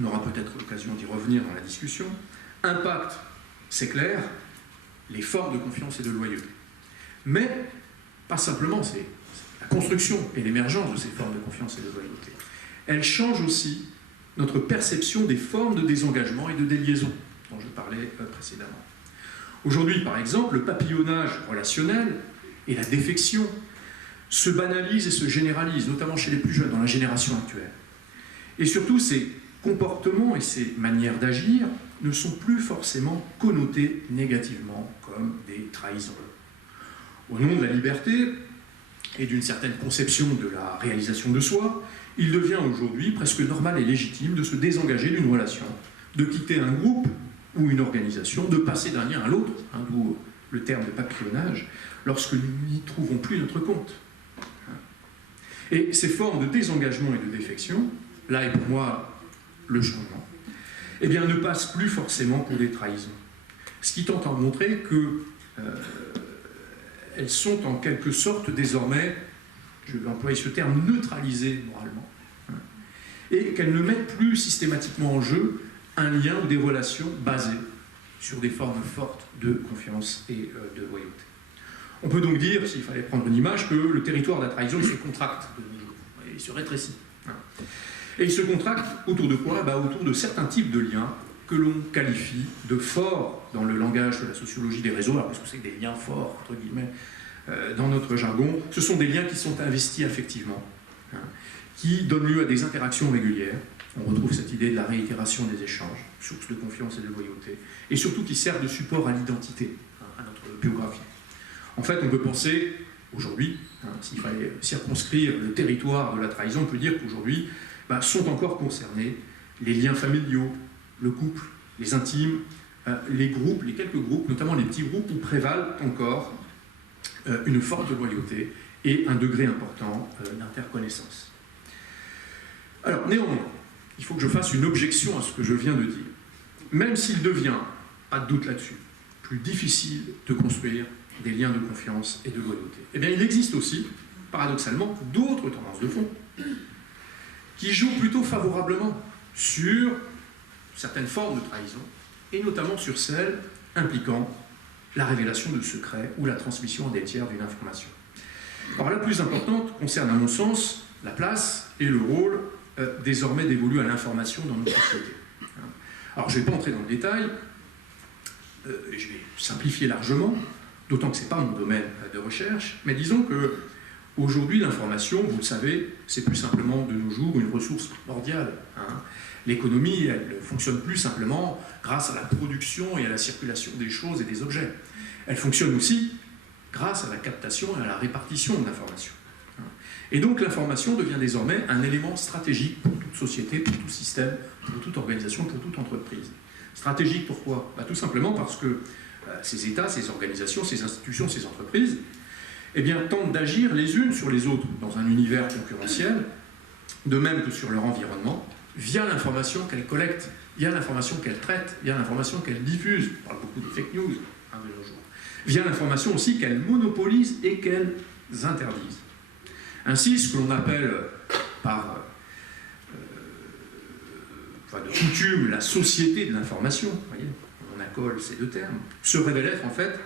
on aura peut-être l'occasion d'y revenir dans la discussion, impactent, c'est clair, les formes de confiance et de loyauté. Mais, pas simplement, c'est la construction et l'émergence de ces formes de confiance et de loyauté. Elles changent aussi notre perception des formes de désengagement et de déliaison dont je parlais précédemment. Aujourd'hui, par exemple, le papillonnage relationnel et la défection se banalisent et se généralisent, notamment chez les plus jeunes, dans la génération actuelle. Et surtout, ces comportements et ces manières d'agir ne sont plus forcément connotés négativement comme des trahisons. Au nom de la liberté et d'une certaine conception de la réalisation de soi, il devient aujourd'hui presque normal et légitime de se désengager d'une relation, de quitter un groupe ou une organisation, de passer d'un lien à l'autre, d'où le terme de papillonnage, lorsque nous n'y trouvons plus notre compte. Et ces formes de désengagement et de défection, là est pour moi le changement, eh bien, ne passent plus forcément pour des trahisons. Ce qui tente à montrer qu'elles sont en quelque sorte désormais, je vais employer ce terme, neutralisées moralement, et qu'elles ne mettent plus systématiquement en jeu un lien ou des relations basées sur des formes fortes de confiance et de loyauté. On peut donc dire, s'il fallait prendre une image, que le territoire de la trahison il se contracte de nos jours, il se rétrécit. Et ils se contractent autour de quoi? Autour de certains types de liens que l'on qualifie de forts dans le langage de la sociologie des réseaux. Alors, qu'est-ce que c'est que des liens forts, entre guillemets, dans notre jargon? Ce sont des liens qui sont investis affectivement, hein, qui donnent lieu à des interactions régulières. On retrouve cette idée de la réitération des échanges, source de confiance et de loyauté, et surtout qui servent de support à l'identité, hein, à notre biographie. En fait, on peut penser, aujourd'hui, hein, s'il fallait circonscrire le territoire de la trahison, on peut dire qu'aujourd'hui, sont encore concernés les liens familiaux, le couple, les intimes, les groupes, les quelques groupes, notamment les petits groupes, où prévalent encore une forte loyauté et un degré important d'interconnaissance. Alors, néanmoins, il faut que je fasse une objection à ce que je viens de dire. Même s'il devient, pas de doute là-dessus, plus difficile de construire des liens de confiance et de loyauté, eh bien, il existe aussi, paradoxalement, d'autres tendances de fond qui jouent plutôt favorablement sur certaines formes de trahison, et notamment sur celles impliquant la révélation de secrets ou la transmission à des tiers d'une information. Alors la plus importante concerne, à mon sens, la place et le rôle désormais dévolus à l'information dans notre société. Alors je ne vais pas entrer dans le détail, je vais simplifier largement, d'autant que ce n'est pas mon domaine de recherche, mais disons que aujourd'hui, l'information, vous le savez, c'est plus simplement de nos jours une ressource primordiale. Hein. L'économie, elle fonctionne plus simplement grâce à la production et à la circulation des choses et des objets. Elle fonctionne aussi grâce à la captation et à la répartition de l'information. Et donc l'information devient désormais un élément stratégique pour toute société, pour tout système, pour toute organisation, pour toute entreprise. Stratégique pourquoi? Tout simplement parce que ces États, ces organisations, ces institutions, ces entreprises, tentent d'agir les unes sur les autres dans un univers concurrentiel, de même que sur leur environnement, via l'information qu'elles collectent, via l'information qu'elles traitent, via l'information qu'elles diffusent, on parle beaucoup des fake news de nos jours, via l'information aussi qu'elles monopolisent et qu'elles interdisent. Ainsi, ce que l'on appelle de coutume la société de l'information, on accole ces deux termes, se révèle être en fait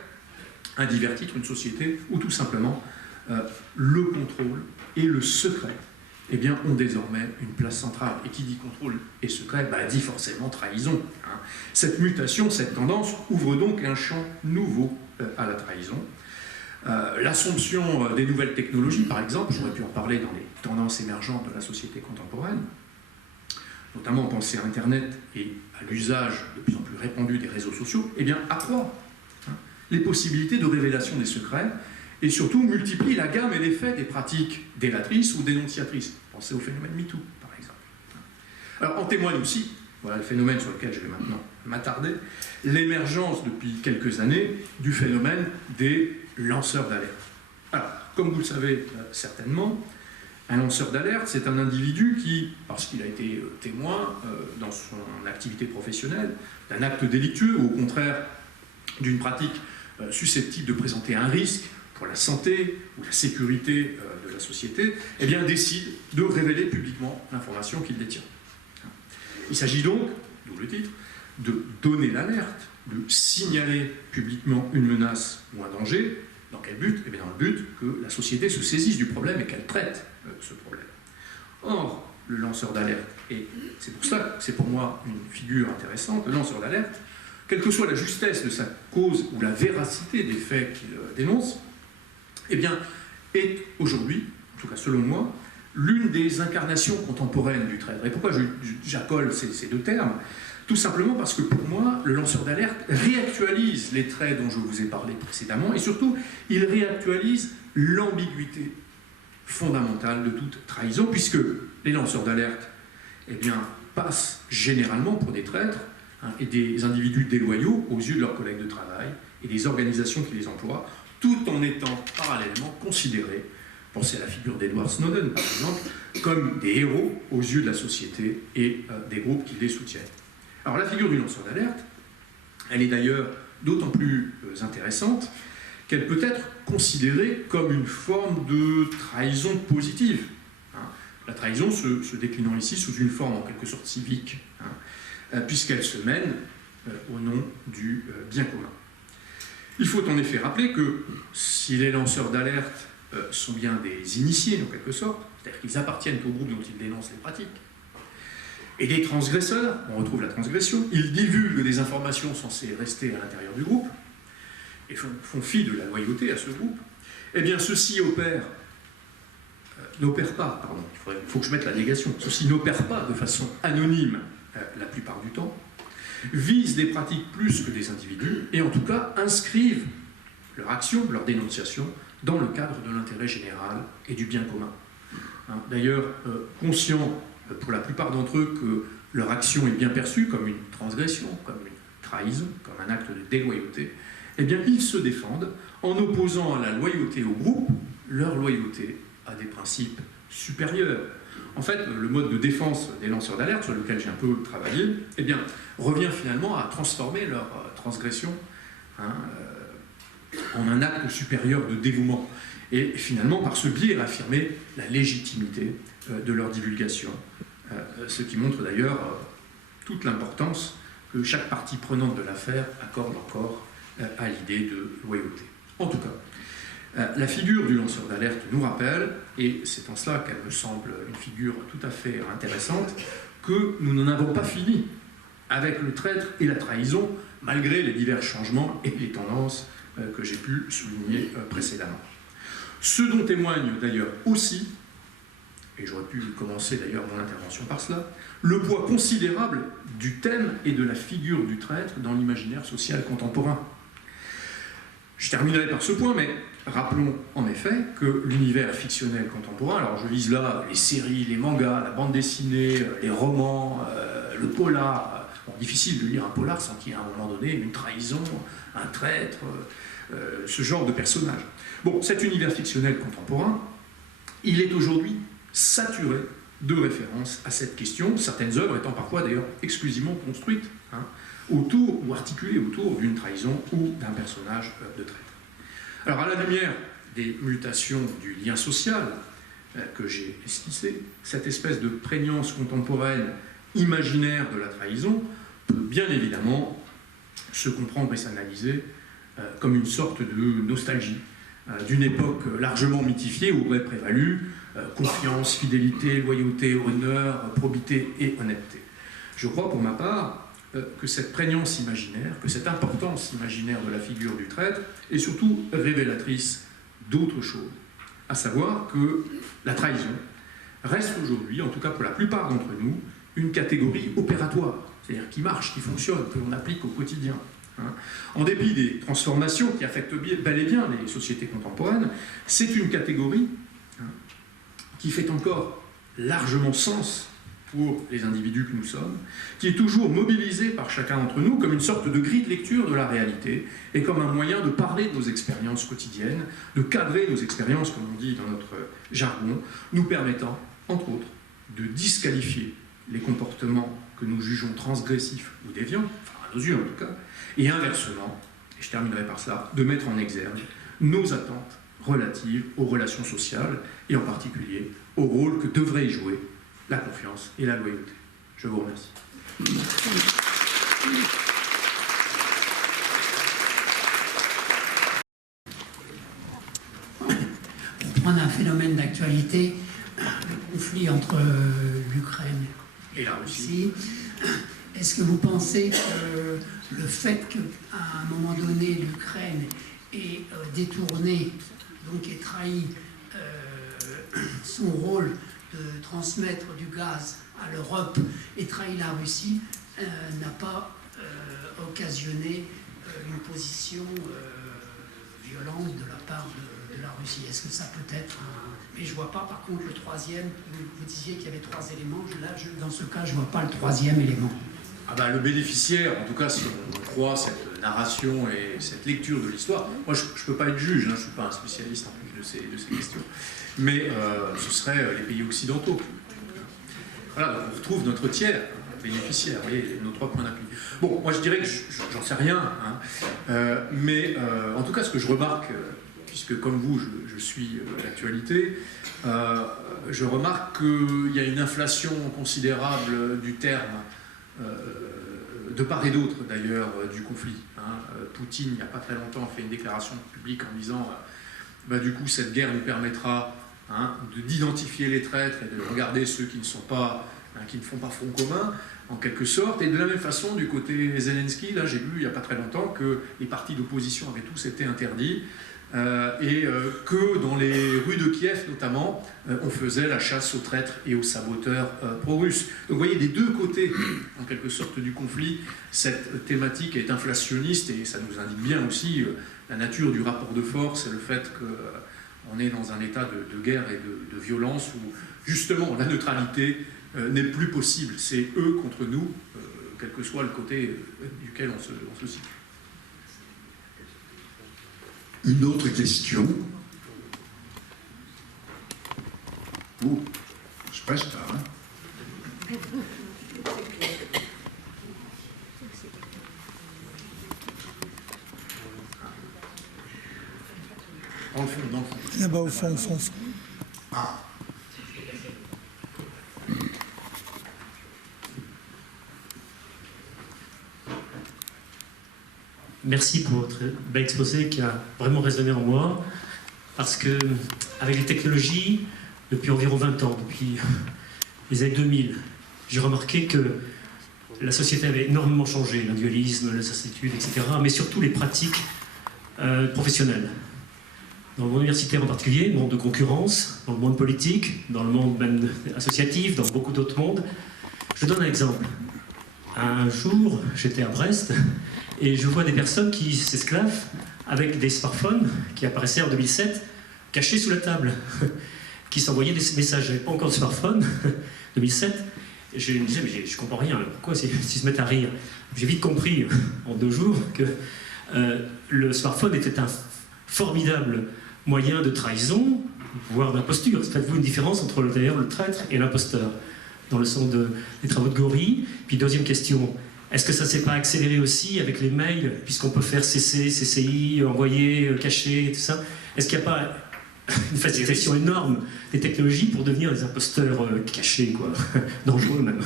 un divers titre, une société où tout simplement le contrôle et le secret ont désormais une place centrale. Et qui dit contrôle et secret, dit forcément trahison. Hein. Cette mutation, cette tendance ouvre donc un champ nouveau à la trahison. L'assomption des nouvelles technologies, par exemple, j'aurais pu en parler dans les tendances émergentes de la société contemporaine, notamment penser à Internet et à l'usage de plus en plus répandu des réseaux sociaux, accroît les possibilités de révélation des secrets et surtout multiplie la gamme et l'effet des pratiques délatrices ou dénonciatrices. Pensez au phénomène MeToo, par exemple. Alors, en témoigne aussi, voilà le phénomène sur lequel je vais maintenant m'attarder, l'émergence depuis quelques années du phénomène des lanceurs d'alerte. Alors, comme vous le savez certainement, un lanceur d'alerte, c'est un individu qui, parce qu'il a été témoin dans son activité professionnelle, d'un acte délictueux ou au contraire d'une pratique susceptible de présenter un risque pour la santé ou la sécurité de la société, décide de révéler publiquement l'information qu'il détient. Il s'agit donc, d'où le titre, de donner l'alerte, de signaler publiquement une menace ou un danger. Dans quel but? Dans le but que la société se saisisse du problème et qu'elle traite ce problème. Or, le lanceur d'alerte, et c'est pour ça que c'est pour moi une figure intéressante, le lanceur d'alerte, quelle que soit la justesse de sa cause ou la véracité des faits qu'il dénonce, est aujourd'hui, en tout cas selon moi, l'une des incarnations contemporaines du traître. Et pourquoi j'accole ces deux termes? Tout simplement parce que pour moi, le lanceur d'alerte réactualise les traits dont je vous ai parlé précédemment, et surtout, il réactualise l'ambiguïté fondamentale de toute trahison, puisque les lanceurs d'alerte passent généralement pour des traîtres, et des individus déloyaux aux yeux de leurs collègues de travail et des organisations qui les emploient, tout en étant parallèlement considérés, pensez à la figure d'Edward Snowden par exemple, comme des héros aux yeux de la société et des groupes qui les soutiennent. Alors la figure du lanceur d'alerte, elle est d'ailleurs d'autant plus intéressante qu'elle peut être considérée comme une forme de trahison positive. La trahison se déclinant ici sous une forme en quelque sorte civique, puisqu'elle se mène au nom du bien commun. Il faut en effet rappeler que si les lanceurs d'alerte sont bien des initiés en quelque sorte, c'est-à-dire qu'ils appartiennent au groupe dont ils dénoncent les pratiques, et des transgresseurs, on retrouve la transgression, ils divulguent des informations censées rester à l'intérieur du groupe, et font fi de la loyauté à ce groupe, eh bien ceci n'opère pas, pardon, il faut que je mette la négation, ceci n'opère pas de façon anonyme la plupart du temps, visent des pratiques plus que des individus, et en tout cas inscrivent leur action, leur dénonciation, dans le cadre de l'intérêt général et du bien commun. D'ailleurs, conscients pour la plupart d'entre eux que leur action est bien perçue comme une transgression, comme une trahison, comme un acte de déloyauté, eh bien ils se défendent en opposant à la loyauté au groupe leur loyauté à des principes supérieurs. En fait, le mode de défense des lanceurs d'alerte, sur lequel j'ai un peu travaillé, eh bien, revient finalement à transformer leur transgression en un acte supérieur de dévouement. Et finalement, par ce biais, affirmer la légitimité de leur divulgation. Ce qui montre d'ailleurs toute l'importance que chaque partie prenante de l'affaire accorde encore à l'idée de loyauté. En tout cas, la figure du lanceur d'alerte nous rappelle, et c'est en cela qu'elle me semble une figure tout à fait intéressante, que nous n'en avons pas fini avec le traître et la trahison, malgré les divers changements et les tendances que j'ai pu souligner précédemment. Ce dont témoigne d'ailleurs aussi, et j'aurais pu commencer d'ailleurs mon intervention par cela, le poids considérable du thème et de la figure du traître dans l'imaginaire social contemporain. Je terminerai par ce point, mais rappelons en effet que l'univers fictionnel contemporain, alors je vise là les séries, les mangas, la bande dessinée, les romans, le polar. Bon, difficile de lire un polar sans qu'il y ait à un moment donné une trahison, un traître, ce genre de personnage. Bon, cet univers fictionnel contemporain, il est aujourd'hui saturé de références à cette question, certaines œuvres étant parfois d'ailleurs exclusivement construites autour ou articulées autour d'une trahison ou d'un personnage de traître. Alors à la lumière des mutations du lien social que j'ai esquissé, cette espèce de prégnance contemporaine imaginaire de la trahison peut bien évidemment se comprendre et s'analyser comme une sorte de nostalgie d'une époque largement mythifiée où aurait prévalu confiance, fidélité, loyauté, honneur, probité et honnêteté. Je crois pour ma part que cette prégnance imaginaire, que cette importance imaginaire de la figure du traître est surtout révélatrice d'autre chose, à savoir que la trahison reste aujourd'hui, en tout cas pour la plupart d'entre nous, une catégorie opératoire, c'est-à-dire qui marche, qui fonctionne, que l'on applique au quotidien. En dépit des transformations qui affectent bel et bien les sociétés contemporaines, c'est une catégorie qui fait encore largement sens pour les individus que nous sommes, qui est toujours mobilisée par chacun d'entre nous comme une sorte de grille de lecture de la réalité et comme un moyen de parler de nos expériences quotidiennes, de cadrer nos expériences, comme on dit dans notre jargon, nous permettant, entre autres, de disqualifier les comportements que nous jugeons transgressifs ou déviants, enfin à nos yeux en tout cas, et inversement, et je terminerai par cela, de mettre en exergue nos attentes relatives aux relations sociales et en particulier au rôle que devraient y jouer la confiance et la loyauté. Je vous remercie. Pour prendre un phénomène d'actualité, le conflit entre l'Ukraine et la Russie, est-ce que vous pensez que le fait qu'à un moment donné l'Ukraine ait détourné, donc ait trahi son rôle de transmettre du gaz à l'Europe et trahir la Russie n'a pas occasionné une position violente de la part de la Russie? Est-ce que ça peut être un... Mais je ne vois pas par contre le troisième, vous disiez qu'il y avait 3 éléments, là dans ce cas je ne vois pas le 3e élément. Ah ben, le bénéficiaire, en tout cas si on croit cette narration et cette lecture de l'histoire, moi je ne peux pas être juge, je ne suis pas un spécialiste en plus de ces questions, mais ce serait les pays occidentaux. Voilà, donc on retrouve notre tiers bénéficiaire, vous voyez, nos 3 points d'appui. Bon, moi je dirais que j'en sais rien, mais en tout cas ce que je remarque, puisque comme vous je suis l'actualité, je remarque qu'il y a une inflation considérable du terme, de part et d'autre d'ailleurs du conflit. Poutine, il n'y a pas très longtemps, a fait une déclaration publique en disant du coup cette guerre nous permettra d'identifier les traîtres et de regarder ceux qui ne sont pas hein, qui ne font pas front commun, en quelque sorte. Et de la même façon, du côté Zelensky, là j'ai vu il n'y a pas très longtemps que les partis d'opposition avaient tous été interdits, et que dans les rues de Kiev notamment, on faisait la chasse aux traîtres et aux saboteurs pro-russes. Donc vous voyez, des deux côtés, en quelque sorte, du conflit, cette thématique est inflationniste, et ça nous indique bien aussi la nature du rapport de force et le fait qu'on est dans un état de guerre et de violence où justement la neutralité n'est plus possible. C'est eux contre nous, quel que soit le côté duquel on se situe. Une autre question. Oh, je presse pas, hein. Dans le fond, dans le fond. Là-bas au fond, au fond. Ah. Merci pour votre bel exposé qui a vraiment résonné en moi, parce que avec les technologies, depuis environ 20 ans, depuis les années 2000, j'ai remarqué que la société avait énormément changé, l'individualisme, la certitude, etc., mais surtout les pratiques professionnelles. Dans le monde universitaire en particulier, le monde de concurrence, dans le monde politique, dans le monde même associatif, dans beaucoup d'autres mondes. Je donne un exemple. Un jour, j'étais à Brest, et je vois des personnes qui s'esclavent avec des smartphones qui apparaissaient en 2007, cachés sous la table, qui s'envoyaient des messages. Je n'avais pas encore de smartphone, 2007. Et je me disais, mais je comprends rien, pourquoi s'ils se mettent à rire? J'ai vite compris, en 2 jours, que le smartphone était un formidable moyen de trahison, voire d'imposture. Faites-vous une différence entre d'ailleurs le traître et l'imposteur, dans le sens des travaux de Gori. Puis deuxième question, est-ce que ça ne s'est pas accéléré aussi avec les mails, puisqu'on peut faire CC, CCI, envoyer, cacher, tout ça? Est-ce qu'il n'y a pas une facilitation énorme des technologies pour devenir des imposteurs cachés, quoi, dangereux même?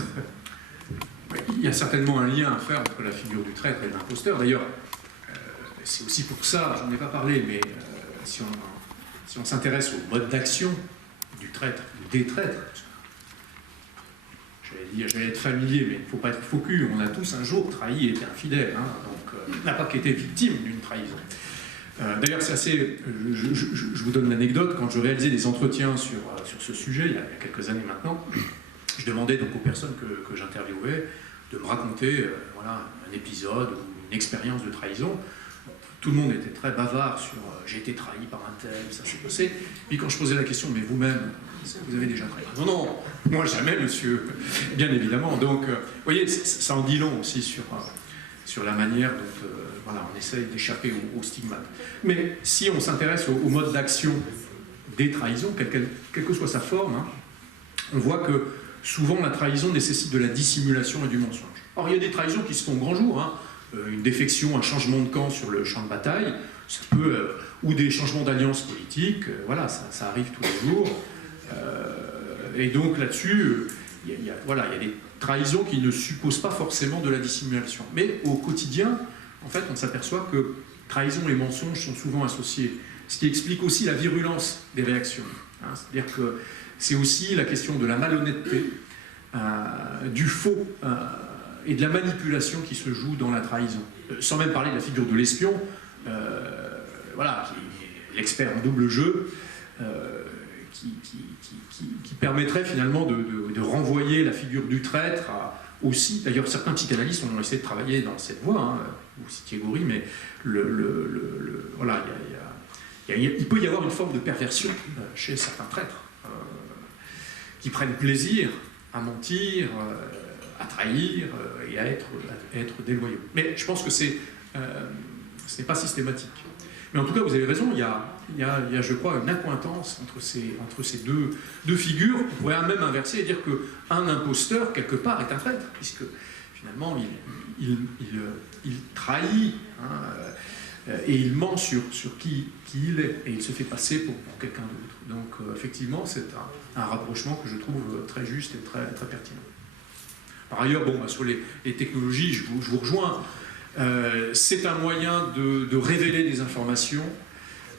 Il y a certainement un lien à faire entre la figure du traître et de l'imposteur. D'ailleurs, c'est aussi pour ça, j'en ai pas parlé, mais si on s'intéresse au mode d'action du traître, ou des traîtres, j'allais être familier, mais il ne faut pas être faux cul, on a tous un jour trahi et été infidèle, hein, donc on n'a pas qu'été victime d'une trahison. D'ailleurs, c'est assez. Je vous donne l'anecdote, quand je réalisais des entretiens sur ce sujet, il y a quelques années maintenant, je demandais donc aux personnes que j'interviewais de me raconter voilà, un épisode ou une expérience de trahison. Tout le monde était très bavard sur j'ai été trahi par un tel, ça s'est passé. Puis quand je posais la question, mais vous-même, vous avez déjà trahi? Non, non, moi jamais, monsieur, bien évidemment. Donc, vous voyez, ça en dit long aussi sur la manière dont voilà, on essaye d'échapper au stigmate. Mais si on s'intéresse au mode d'action des trahisons, quelle que soit sa forme, hein, on voit que souvent la trahison nécessite de la dissimulation et du mensonge. Or, il y a des trahisons qui se font grand jour, hein. Une défection, un changement de camp sur le champ de bataille, ça peut, ou des changements d'alliance politique, voilà, ça arrive tous les jours. Et donc là-dessus, il y a des trahisons qui ne supposent pas forcément de la dissimulation. Mais au quotidien, en fait, on s'aperçoit que trahison et mensonge sont souvent associés, ce qui explique aussi la virulence des réactions. Hein. C'est-à-dire que c'est aussi la question de la malhonnêteté, du faux, et de la manipulation qui se joue dans la trahison. Sans même parler de la figure de l'espion, voilà, qui est l'expert en double jeu, qui permettrait finalement de renvoyer la figure du traître aussi. D'ailleurs, certains psychanalystes ont essayé de travailler dans cette voie, hein, vous citiez Gori, mais voilà, il peut y avoir une forme de perversion chez certains traîtres qui prennent plaisir à mentir, à trahir et à être déloyaux. Mais je pense que ce n'est pas systématique. Mais en tout cas, vous avez raison, il y a je crois, une accointance entre ces deux figures. On pourrait même inverser et dire qu'un imposteur, quelque part, est un traître, puisque finalement, il trahit, hein, et il ment sur qui il est, et il se fait passer pour quelqu'un d'autre. Donc, effectivement, c'est un rapprochement que je trouve très juste et très, très pertinent. Par ailleurs, sur les technologies, je vous rejoins. C'est un moyen de révéler des informations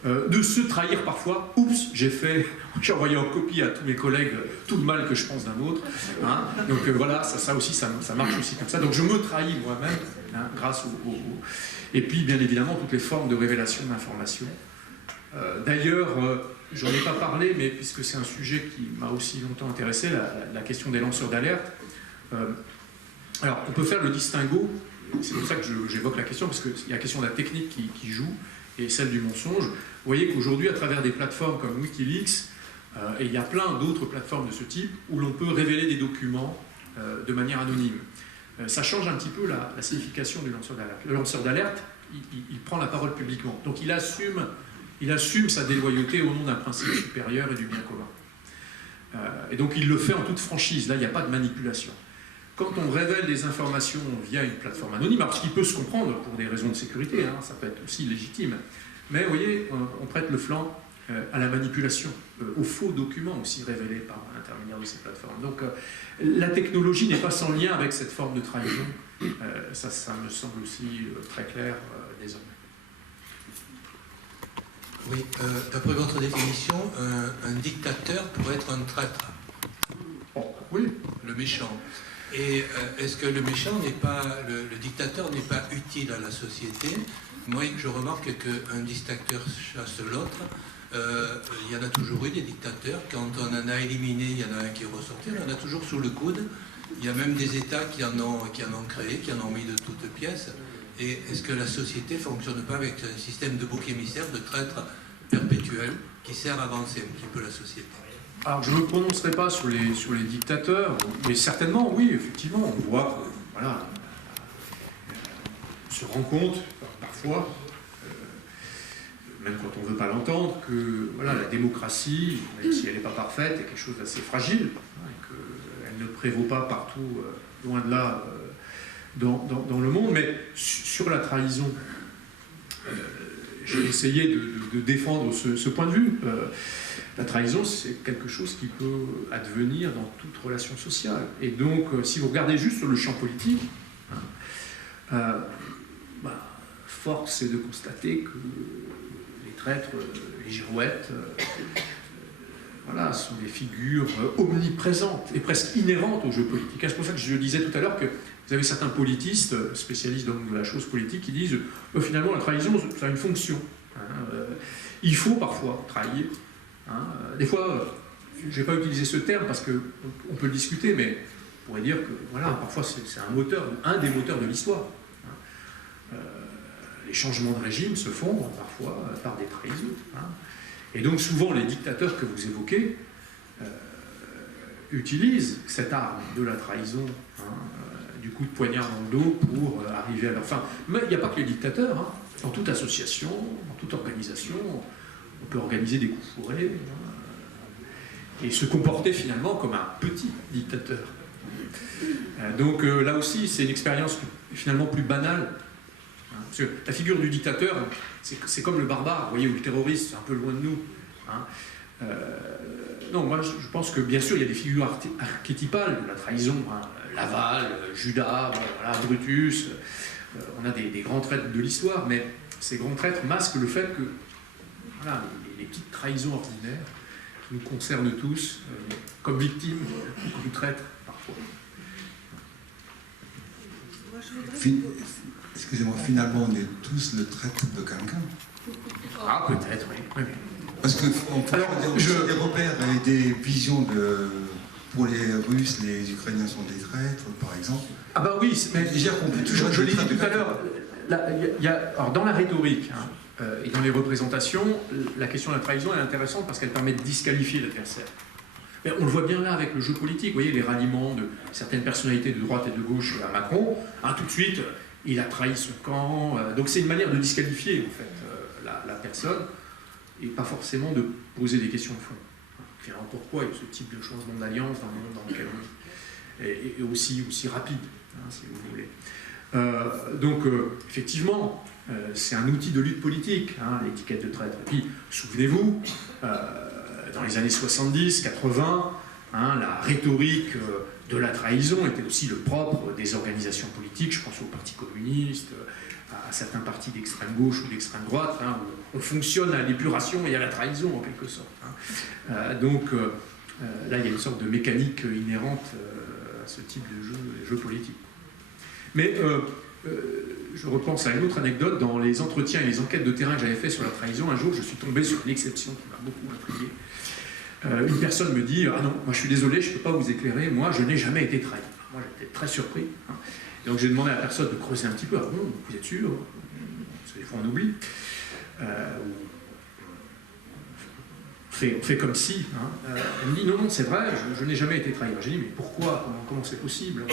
de se trahir parfois. Oups, j'ai envoyé en copie à tous mes collègues tout le mal que je pense d'un autre. Hein. Donc voilà, ça aussi, ça marche aussi comme ça. Donc je me trahis moi-même, hein, grâce Et puis, bien évidemment, toutes les formes de révélation d'informations. D'ailleurs, j'en ai pas parlé, mais puisque c'est un sujet qui m'a aussi longtemps intéressé, la question des lanceurs d'alerte. Alors, on peut faire le distinguo, c'est pour ça que j'évoque la question, parce qu'il y a la question de la technique qui joue, et celle du mensonge. Vous voyez qu'aujourd'hui, à travers des plateformes comme Wikileaks, et il y a plein d'autres plateformes de ce type, où l'on peut révéler des documents de manière anonyme. Ça change un petit peu la signification du lanceur d'alerte. Le lanceur d'alerte, il prend la parole publiquement. Donc il assume sa déloyauté au nom d'un principe supérieur et du bien commun. Et donc il le fait en toute franchise. Là, il n'y a pas de manipulation. Quand on révèle des informations via une plateforme anonyme, alors ce qui peut se comprendre pour des raisons de sécurité, hein, ça peut être aussi légitime, mais vous voyez, on prête le flanc à la manipulation, aux faux documents aussi révélés par l'intermédiaire de ces plateformes. Donc la technologie n'est pas sans lien avec cette forme de trahison, ça me semble aussi très clair désormais. Oui, d'après votre définition, un dictateur pourrait être un traître. Oh, oui. Le méchant. Et est-ce que le méchant n'est pas, le dictateur n'est pas utile à la société? Moi, je remarque qu'un dictateur chasse l'autre. Il y en a toujours eu des dictateurs. Quand on en a éliminé, il y en a un qui est ressorti. On en a toujours sous le coude. Il y a même des États qui en ont créé, qui en ont mis de toutes pièces. Et est-ce que la société ne fonctionne pas avec un système de bouc émissaire, de traître perpétuel, qui sert à avancer un petit peu la société? Alors, je ne me prononcerai pas sur les dictateurs, mais certainement, oui, effectivement, on voit que, voilà, on se rend compte, parfois, même quand on ne veut pas l'entendre, que voilà, la démocratie, même si elle n'est pas parfaite, est quelque chose d'assez fragile, hein, et qu'elle ne prévaut pas partout, loin de là, dans le monde. Mais sur la trahison, j'ai essayé de défendre ce point de vue. La trahison, c'est quelque chose qui peut advenir dans toute relation sociale. Et donc, si vous regardez juste sur le champ politique, force est de constater que les traîtres, les girouettes, voilà, sont des figures omniprésentes et presque inhérentes au jeu politique. C'est pour ça que je disais tout à l'heure que vous avez certains politistes, spécialistes de la chose politique, qui disent finalement la trahison, ça a une fonction. Il faut parfois trahir. Des fois, je ne vais pas utiliser ce terme parce qu'on peut le discuter, mais on pourrait dire que voilà, parfois c'est un des moteurs de l'histoire. Les changements de régime se font parfois par des trahisons. Et donc souvent les dictateurs que vous évoquez utilisent cette arme de la trahison, du coup de poignard dans le dos pour arriver à leur fin. Mais il n'y a pas que les dictateurs. Dans toute association, dans toute organisation, on peut organiser des coups fourrés et se comporter finalement comme un petit dictateur. Donc là aussi, c'est une expérience finalement plus banale. Parce que la figure du dictateur, c'est comme le barbare, vous voyez, ou le terroriste, c'est un peu loin de nous. Non, moi je pense que bien sûr il y a des figures archétypales de la trahison, Laval, Judas, voilà, Brutus, on a des grands traîtres de l'histoire, mais ces grands traîtres masquent le fait que voilà, les petites trahisons ordinaires qui nous concernent tous, comme victimes ou comme traîtres parfois. Excusez-moi, finalement, on est tous le traître de quelqu'un. Ah, peut-être, oui. Parce qu'on peut avoir des repères et des visions pour les Russes, les Ukrainiens sont des traîtres, par exemple. Ah bah oui, mais je l'ai dit tout à l'heure, alors dans la rhétorique et dans les représentations, la question de la trahison est intéressante parce qu'elle permet de disqualifier l'adversaire. On le voit bien là avec le jeu politique, vous voyez les ralliements de certaines personnalités de droite et de gauche à Macron, tout de suite, il a trahi son camp, donc c'est une manière de disqualifier en fait la personne et pas forcément de poser des questions de fond. Finalement, pourquoi il y a ce type de changement d'alliance dans le monde dans lequel on est, et aussi rapide, si vous voulez. Donc, effectivement, c'est un outil de lutte politique, l'étiquette de traître. Et puis, souvenez-vous, dans les années 70, 80, la rhétorique de la trahison était aussi le propre des organisations politiques, je pense au Parti communiste, à certains partis d'extrême gauche ou d'extrême droite, hein, où on fonctionne à l'épuration et à la trahison en quelque sorte. Hein. Donc là, il y a une sorte de mécanique inhérente à ce type de jeu politique. Mais je repense à une autre anecdote. Dans les entretiens et les enquêtes de terrain que j'avais fait sur la trahison, un jour, je suis tombé sur une exception qui m'a beaucoup intrigué. Une personne me dit « Ah non, moi je suis désolé, je ne peux pas vous éclairer, moi je n'ai jamais été trahi. » Moi j'étais très surpris. Hein. Et donc j'ai demandé à la personne de creuser un petit peu. « Ah bon, vous êtes sûr ?» Parce que des fois on oublie. On fait comme si. Hein. Elle me dit « Non, non, c'est vrai, je n'ai jamais été trahi. » J'ai dit « Mais pourquoi? Comment c'est possible?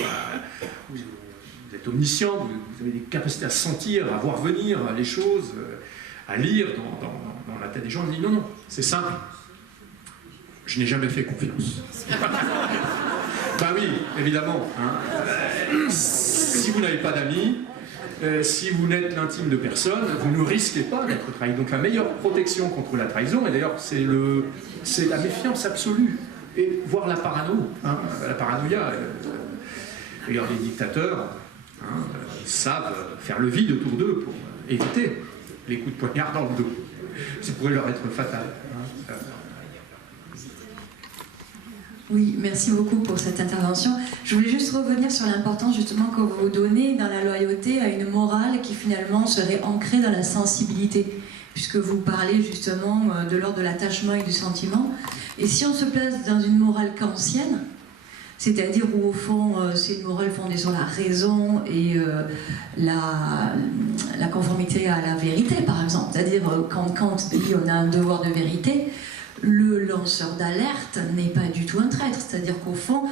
Vous êtes omniscient, vous avez des capacités à sentir, à voir venir les choses, à lire dans la tête des gens. » Elle me dit « Non, non, c'est simple. Je n'ai jamais fait confiance. » Ben oui, évidemment. Hein. Si vous n'avez pas d'amis, si vous n'êtes l'intime de personne, vous ne risquez pas d'être trahi. Donc la meilleure protection contre la trahison, et d'ailleurs c'est la méfiance absolue, et voire la parano. Hein. La paranoïa. D'ailleurs les dictateurs savent faire le vide autour d'eux pour éviter les coups de poignard dans le dos. Ça pourrait leur être fatal. Hein. Oui, merci beaucoup pour cette intervention. Je voulais juste revenir sur l'importance justement que vous donnez dans la loyauté à une morale qui finalement serait ancrée dans la sensibilité, puisque vous parlez justement de l'ordre de l'attachement et du sentiment. Et si on se place dans une morale kantienne, c'est-à-dire où au fond c'est une morale fondée sur la raison et la conformité à la vérité par exemple, c'est-à-dire quand Kant dit on a un devoir de vérité, le lanceur d'alerte n'est pas du tout un traître, c'est-à-dire qu'au fond,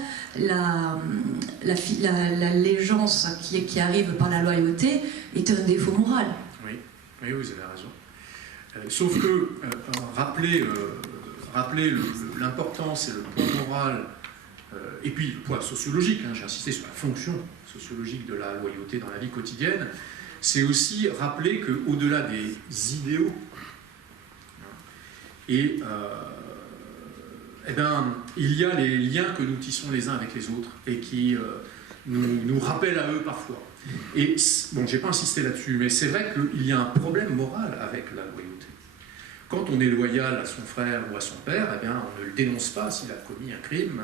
l'allégeance qui arrive par la loyauté est un défaut moral. Oui, oui, vous avez raison. Sauf que rappeler l'importance et le poids moral, et puis le poids sociologique, hein, j'ai insisté sur la fonction sociologique de la loyauté dans la vie quotidienne, c'est aussi rappeler qu'au-delà des idéaux, et eh ben, il y a les liens que nous tissons les uns avec les autres et qui nous rappellent à eux parfois. Et bon, je n'ai pas insisté là-dessus, mais c'est vrai qu'il y a un problème moral avec la loyauté. Quand on est loyal à son frère ou à son père, eh bien, on ne le dénonce pas s'il a commis un crime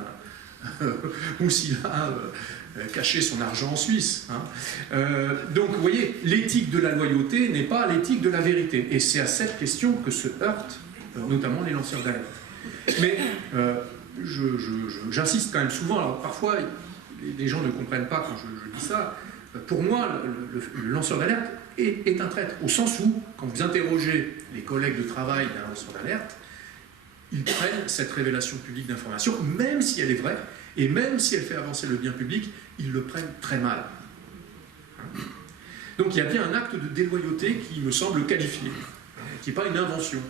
ou s'il a caché son argent en Suisse. Hein. Donc, vous voyez, l'éthique de la loyauté n'est pas l'éthique de la vérité. Et c'est à cette question que se heurtent notamment les lanceurs d'alerte. Mais j'insiste quand même souvent, alors parfois les gens ne comprennent pas quand je dis ça. Pour moi, le lanceur d'alerte est un traître, au sens où, quand vous interrogez les collègues de travail d'un lanceur d'alerte, ils prennent cette révélation publique d'information, même si elle est vraie, et même si elle fait avancer le bien public, ils le prennent très mal. Donc il y a bien un acte de déloyauté qui me semble qualifié, qui n'est pas une invention.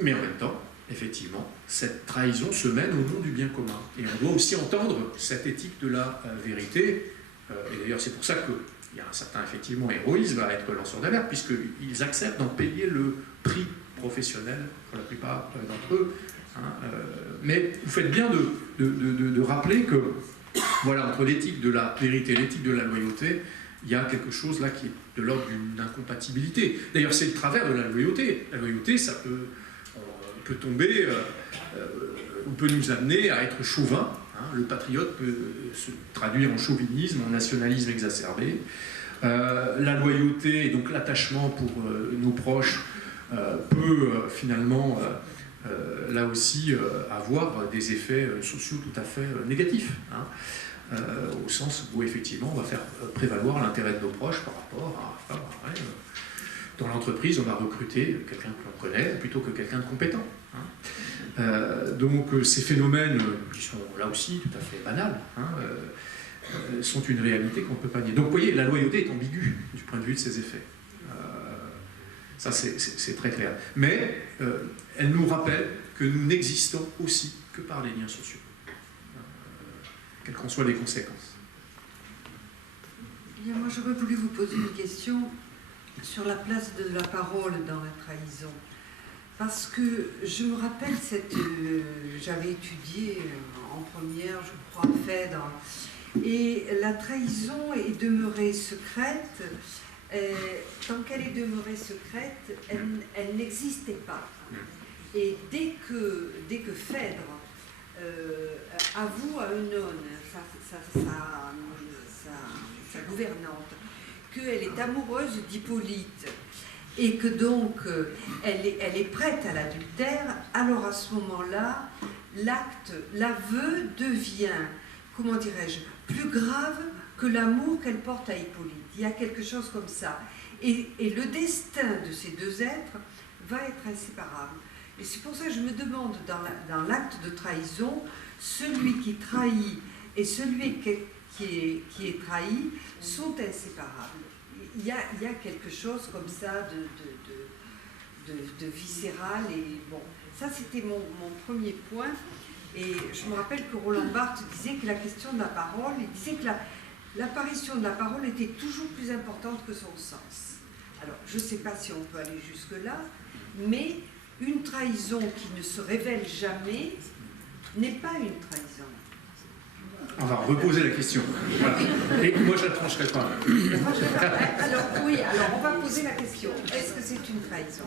Mais en même temps, effectivement, cette trahison se mène au nom du bien commun. Et on doit aussi entendre cette éthique de la vérité. Et d'ailleurs, c'est pour ça qu'il y a un certain, effectivement, héroïsme à être lanceur d'alerte, puisqu'ils acceptent d'en payer le prix professionnel pour la plupart d'entre eux. Hein. Mais vous faites bien de rappeler que, voilà, entre l'éthique de la vérité et l'éthique de la loyauté, il y a quelque chose là qui est de l'ordre d'une incompatibilité. D'ailleurs, c'est le travers de la loyauté. La loyauté, ça peut tomber, ou peut nous amener à être chauvin. Hein. Le patriote peut se traduire en chauvinisme, en nationalisme exacerbé. La loyauté, et donc l'attachement pour nos proches, peut finalement, là aussi, avoir des effets sociaux tout à fait négatifs. Hein. Au sens où effectivement on va faire prévaloir l'intérêt de nos proches par rapport à dans l'entreprise on va recruter quelqu'un que l'on connaît plutôt que quelqu'un de compétent. Hein. Donc ces phénomènes qui sont là aussi tout à fait banals sont une réalité qu'on ne peut pas nier. Donc vous voyez, la loyauté est ambiguë du point de vue de ses effets. Ça c'est très clair. Mais elle nous rappelle que nous n'existons aussi que par les liens sociaux. Quelles qu'en soient les conséquences. Bien, moi, j'aurais voulu vous poser une question sur la place de la parole dans la trahison. Parce que je me rappelle j'avais étudié en première, je crois, Phèdre, Et la trahison est demeurée secrète. Tant qu'elle est demeurée secrète, elle n'existait pas. Et dès que Phèdre avoue à Eunone, sa gouvernante, qu'elle est amoureuse d'Hippolyte et que donc elle est prête à l'adultère, alors à ce moment-là, l'aveu devient, comment dirais-je, plus grave que l'amour qu'elle porte à Hippolyte. Il y a quelque chose comme ça. Et le destin de ces deux êtres va être inséparable. Et c'est pour ça que je me demande, dans l'acte de trahison, celui qui trahit et celui qui est trahi sont inséparables. Il y a quelque chose comme ça de viscéral. Et bon, ça c'était mon premier point. Et je me rappelle que Roland Barthes disait que la question de la parole, il disait que l'apparition de la parole était toujours plus importante que son sens. Alors, je ne sais pas si on peut aller jusque-là, mais une trahison qui ne se révèle jamais n'est pas une trahison. On va reposer la question. Voilà. Et moi, je ne la trancherai pas. Alors, on va poser la question. Est-ce que c'est une trahison?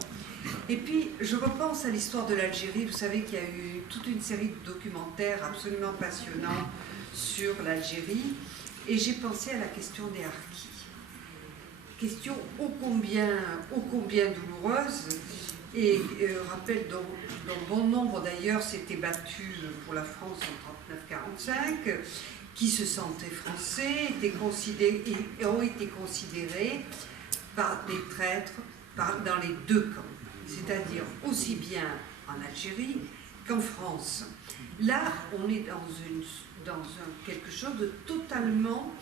Et puis, je repense à l'histoire de l'Algérie. Vous savez qu'il y a eu toute une série de documentaires absolument passionnants sur l'Algérie. Et j'ai pensé à la question des harkis. Question ô combien douloureuse. Et rappelle, dont bon nombre d'ailleurs s'étaient battus pour la France en 39-45, qui se sentaient français, ont été considérés par des traîtres dans les deux camps, c'est-à-dire aussi bien en Algérie qu'en France. Là, on est dans quelque chose de totalement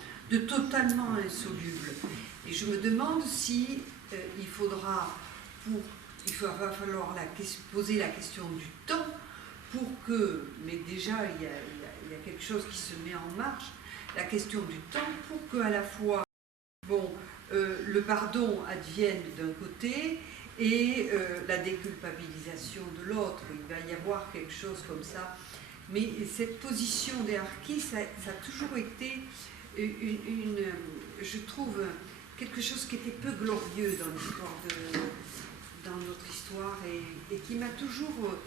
insoluble. Et je me demande si il va falloir poser la question du temps pour que, mais déjà il y a quelque chose qui se met en marche, la question du temps pour que à la fois, le pardon advienne d'un côté et la déculpabilisation de l'autre. Il va y avoir quelque chose comme ça. Mais cette position des harkis, ça a toujours été je trouve, quelque chose qui était peu glorieux dans l'histoire dans notre histoire et qui m'a toujours,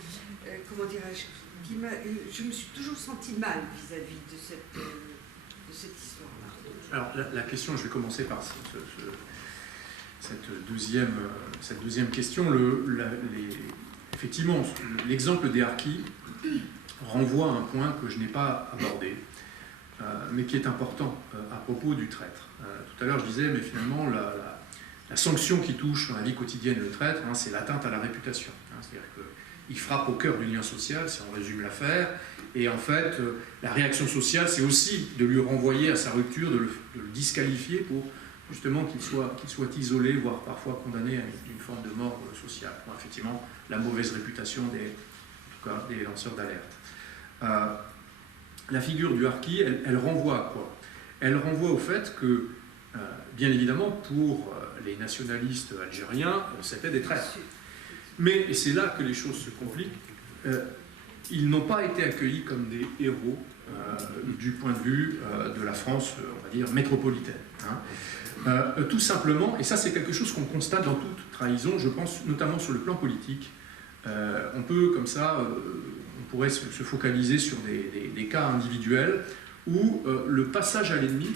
comment dirais-je, je me suis toujours senti mal vis-à-vis de cette histoire-là. Alors la question, je vais commencer par cette deuxième question. Effectivement, l'exemple des harkis renvoie à un point que je n'ai pas abordé, mais qui est important à propos du traître. Tout à l'heure, je disais, mais finalement, la sanction qui touche dans la vie quotidienne le traître, c'est l'atteinte à la réputation. C'est-à-dire qu'il frappe au cœur du lien social, si on résume l'affaire, et en fait, la réaction sociale, c'est aussi de lui renvoyer à sa rupture, de le disqualifier pour justement qu'il soit isolé, voire parfois condamné à une forme de mort sociale, pour effectivement la mauvaise réputation des lanceurs d'alerte. La figure du harki, elle renvoie à quoi? Elle renvoie au fait que, bien évidemment, pour les nationalistes algériens, c'était des traîtres. Mais, et c'est là que les choses se compliquent, ils n'ont pas été accueillis comme des héros du point de vue de la France, on va dire, métropolitaine. Tout simplement, et ça c'est quelque chose qu'on constate dans toute trahison, je pense notamment sur le plan politique. On peut, comme ça, on pourrait se focaliser sur des cas individuels où le passage à l'ennemi,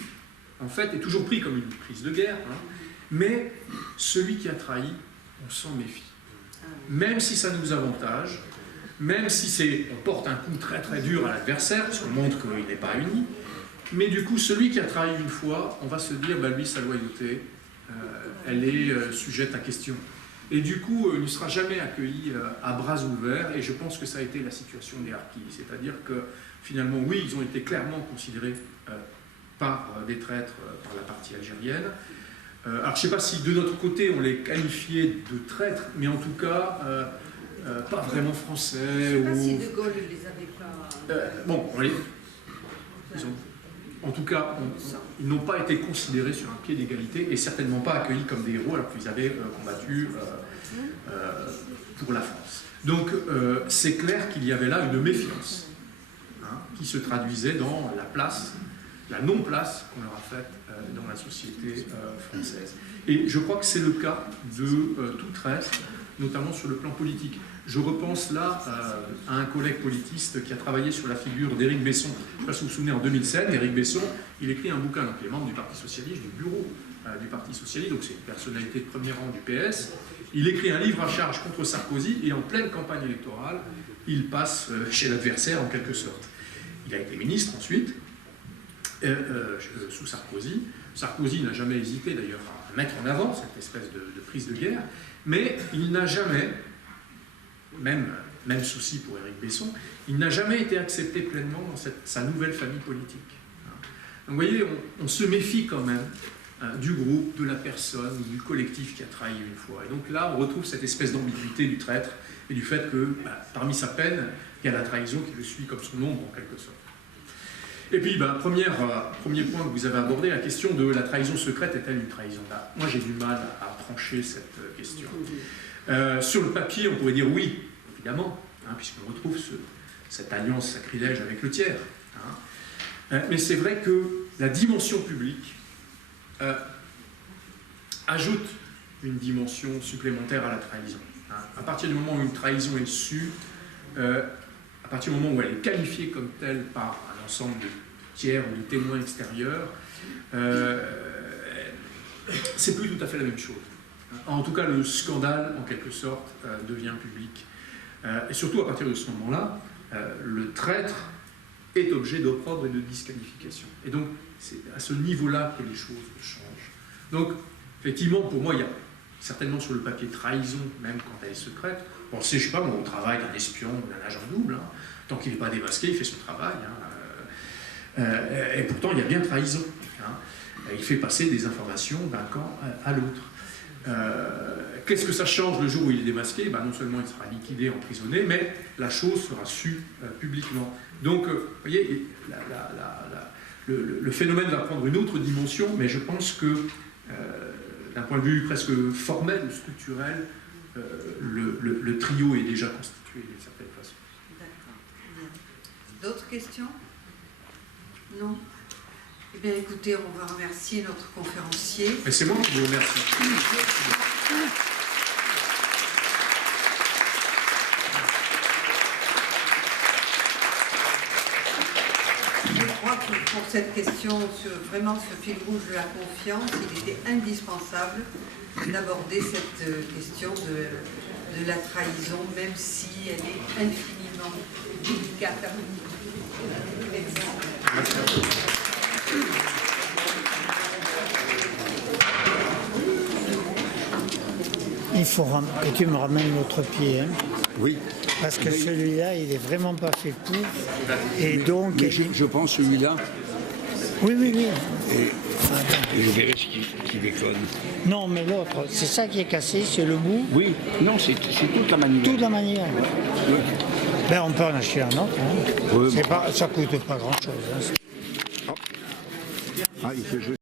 en fait, est toujours pris comme une prise de guerre, mais celui qui a trahi, on s'en méfie. Même si ça nous avantage, même si on porte un coup très très dur à l'adversaire, parce qu'on montre qu'il n'est pas uni, mais du coup, celui qui a trahi une fois, on va se dire, lui, sa loyauté, elle est sujette à question. Et du coup, il ne sera jamais accueilli à bras ouverts, et je pense que ça a été la situation des harkis. C'est-à-dire que, finalement, oui, ils ont été clairement considérés par des traîtres par la partie algérienne. Alors, je ne sais pas si de notre côté, on les qualifiait de traîtres, mais en tout cas, pas vraiment français. Je ne sais pas si De Gaulle ne les avait pas... En tout cas, ils n'ont pas été considérés sur un pied d'égalité et certainement pas accueillis comme des héros alors qu'ils avaient combattu pour la France. Donc, c'est clair qu'il y avait là une méfiance qui se traduisait dans la place la non-place qu'on leur a faite dans la société française. Et je crois que c'est le cas de tout traître, notamment sur le plan politique. Je repense là à un collègue politiste qui a travaillé sur la figure d'Éric Besson. Je ne sais pas si vous vous souvenez, en 2007, Éric Besson, il écrit un bouquin, donc il est membre du Parti Socialiste, du bureau du Parti Socialiste, donc c'est une personnalité de premier rang du PS. Il écrit un livre à charge contre Sarkozy, et en pleine campagne électorale, il passe chez l'adversaire en quelque sorte. Il a été ministre ensuite, sous Sarkozy. Sarkozy n'a jamais hésité d'ailleurs à mettre en avant cette espèce de prise de guerre, mais il n'a jamais, même souci pour Éric Besson, il n'a jamais été accepté pleinement dans sa nouvelle famille politique. Donc vous voyez, on se méfie quand même du groupe, de la personne, du collectif qui a trahi une fois. Et donc là, on retrouve cette espèce d'ambiguïté du traître et du fait que, parmi sa peine, il y a la trahison qui le suit comme son ombre en quelque sorte. Et puis, premier point que vous avez abordé, la question de la trahison secrète est-elle une trahison? Là, moi, j'ai du mal à trancher cette question. Sur le papier, on pourrait dire oui, évidemment, puisqu'on retrouve cette alliance sacrilège avec le tiers. Mais c'est vrai que la dimension publique ajoute une dimension supplémentaire à la trahison. À partir du moment où une trahison est su, à partir du moment où elle est qualifiée comme telle par un ensemble de tiers ou de témoins extérieurs, c'est plus tout à fait la même chose. En tout cas, le scandale, en quelque sorte, devient public. Et surtout, à partir de ce moment-là, le traître est objet d'opprobre et de disqualification. Et donc, c'est à ce niveau-là que les choses changent. Donc, effectivement, pour moi, il y a certainement sur le papier trahison, même quand elle est secrète. Bon, je ne sais pas, au travail d'un espion ou d'un agent double, tant qu'il n'est pas démasqué, il fait son travail. Et pourtant, il y a bien trahison. Il fait passer des informations d'un camp à l'autre. Qu'est-ce que ça change le jour où il est démasqué? Non seulement il sera liquidé, emprisonné, mais la chose sera sue publiquement. Donc, vous voyez, le phénomène va prendre une autre dimension, mais je pense que, d'un point de vue presque formel ou structurel, le trio est déjà constitué d'une certaine façon. D'accord. D'autres questions? Non? Eh bien, écoutez, on va remercier notre conférencier. Mais c'est moi qui vous remercie. Je crois que pour cette question, vraiment ce fil rouge de la confiance, il était indispensable d'aborder cette question de la trahison, même si elle est infiniment délicate à vous. Merci. Il faut que tu me ramènes l'autre pied. Oui. Parce que celui-là, il est vraiment pas fait pour. Et donc. Mais je pense celui-là. Oui. Et je verrai ce qui déconne. Non, mais l'autre, c'est ça qui est cassé, c'est le bout. Oui, non, c'est toute la manière. Toute la manière. Oui. Ben, on peut en acheter un autre. Oui, Ça coûte pas grand-chose. Ah, il fait jeu.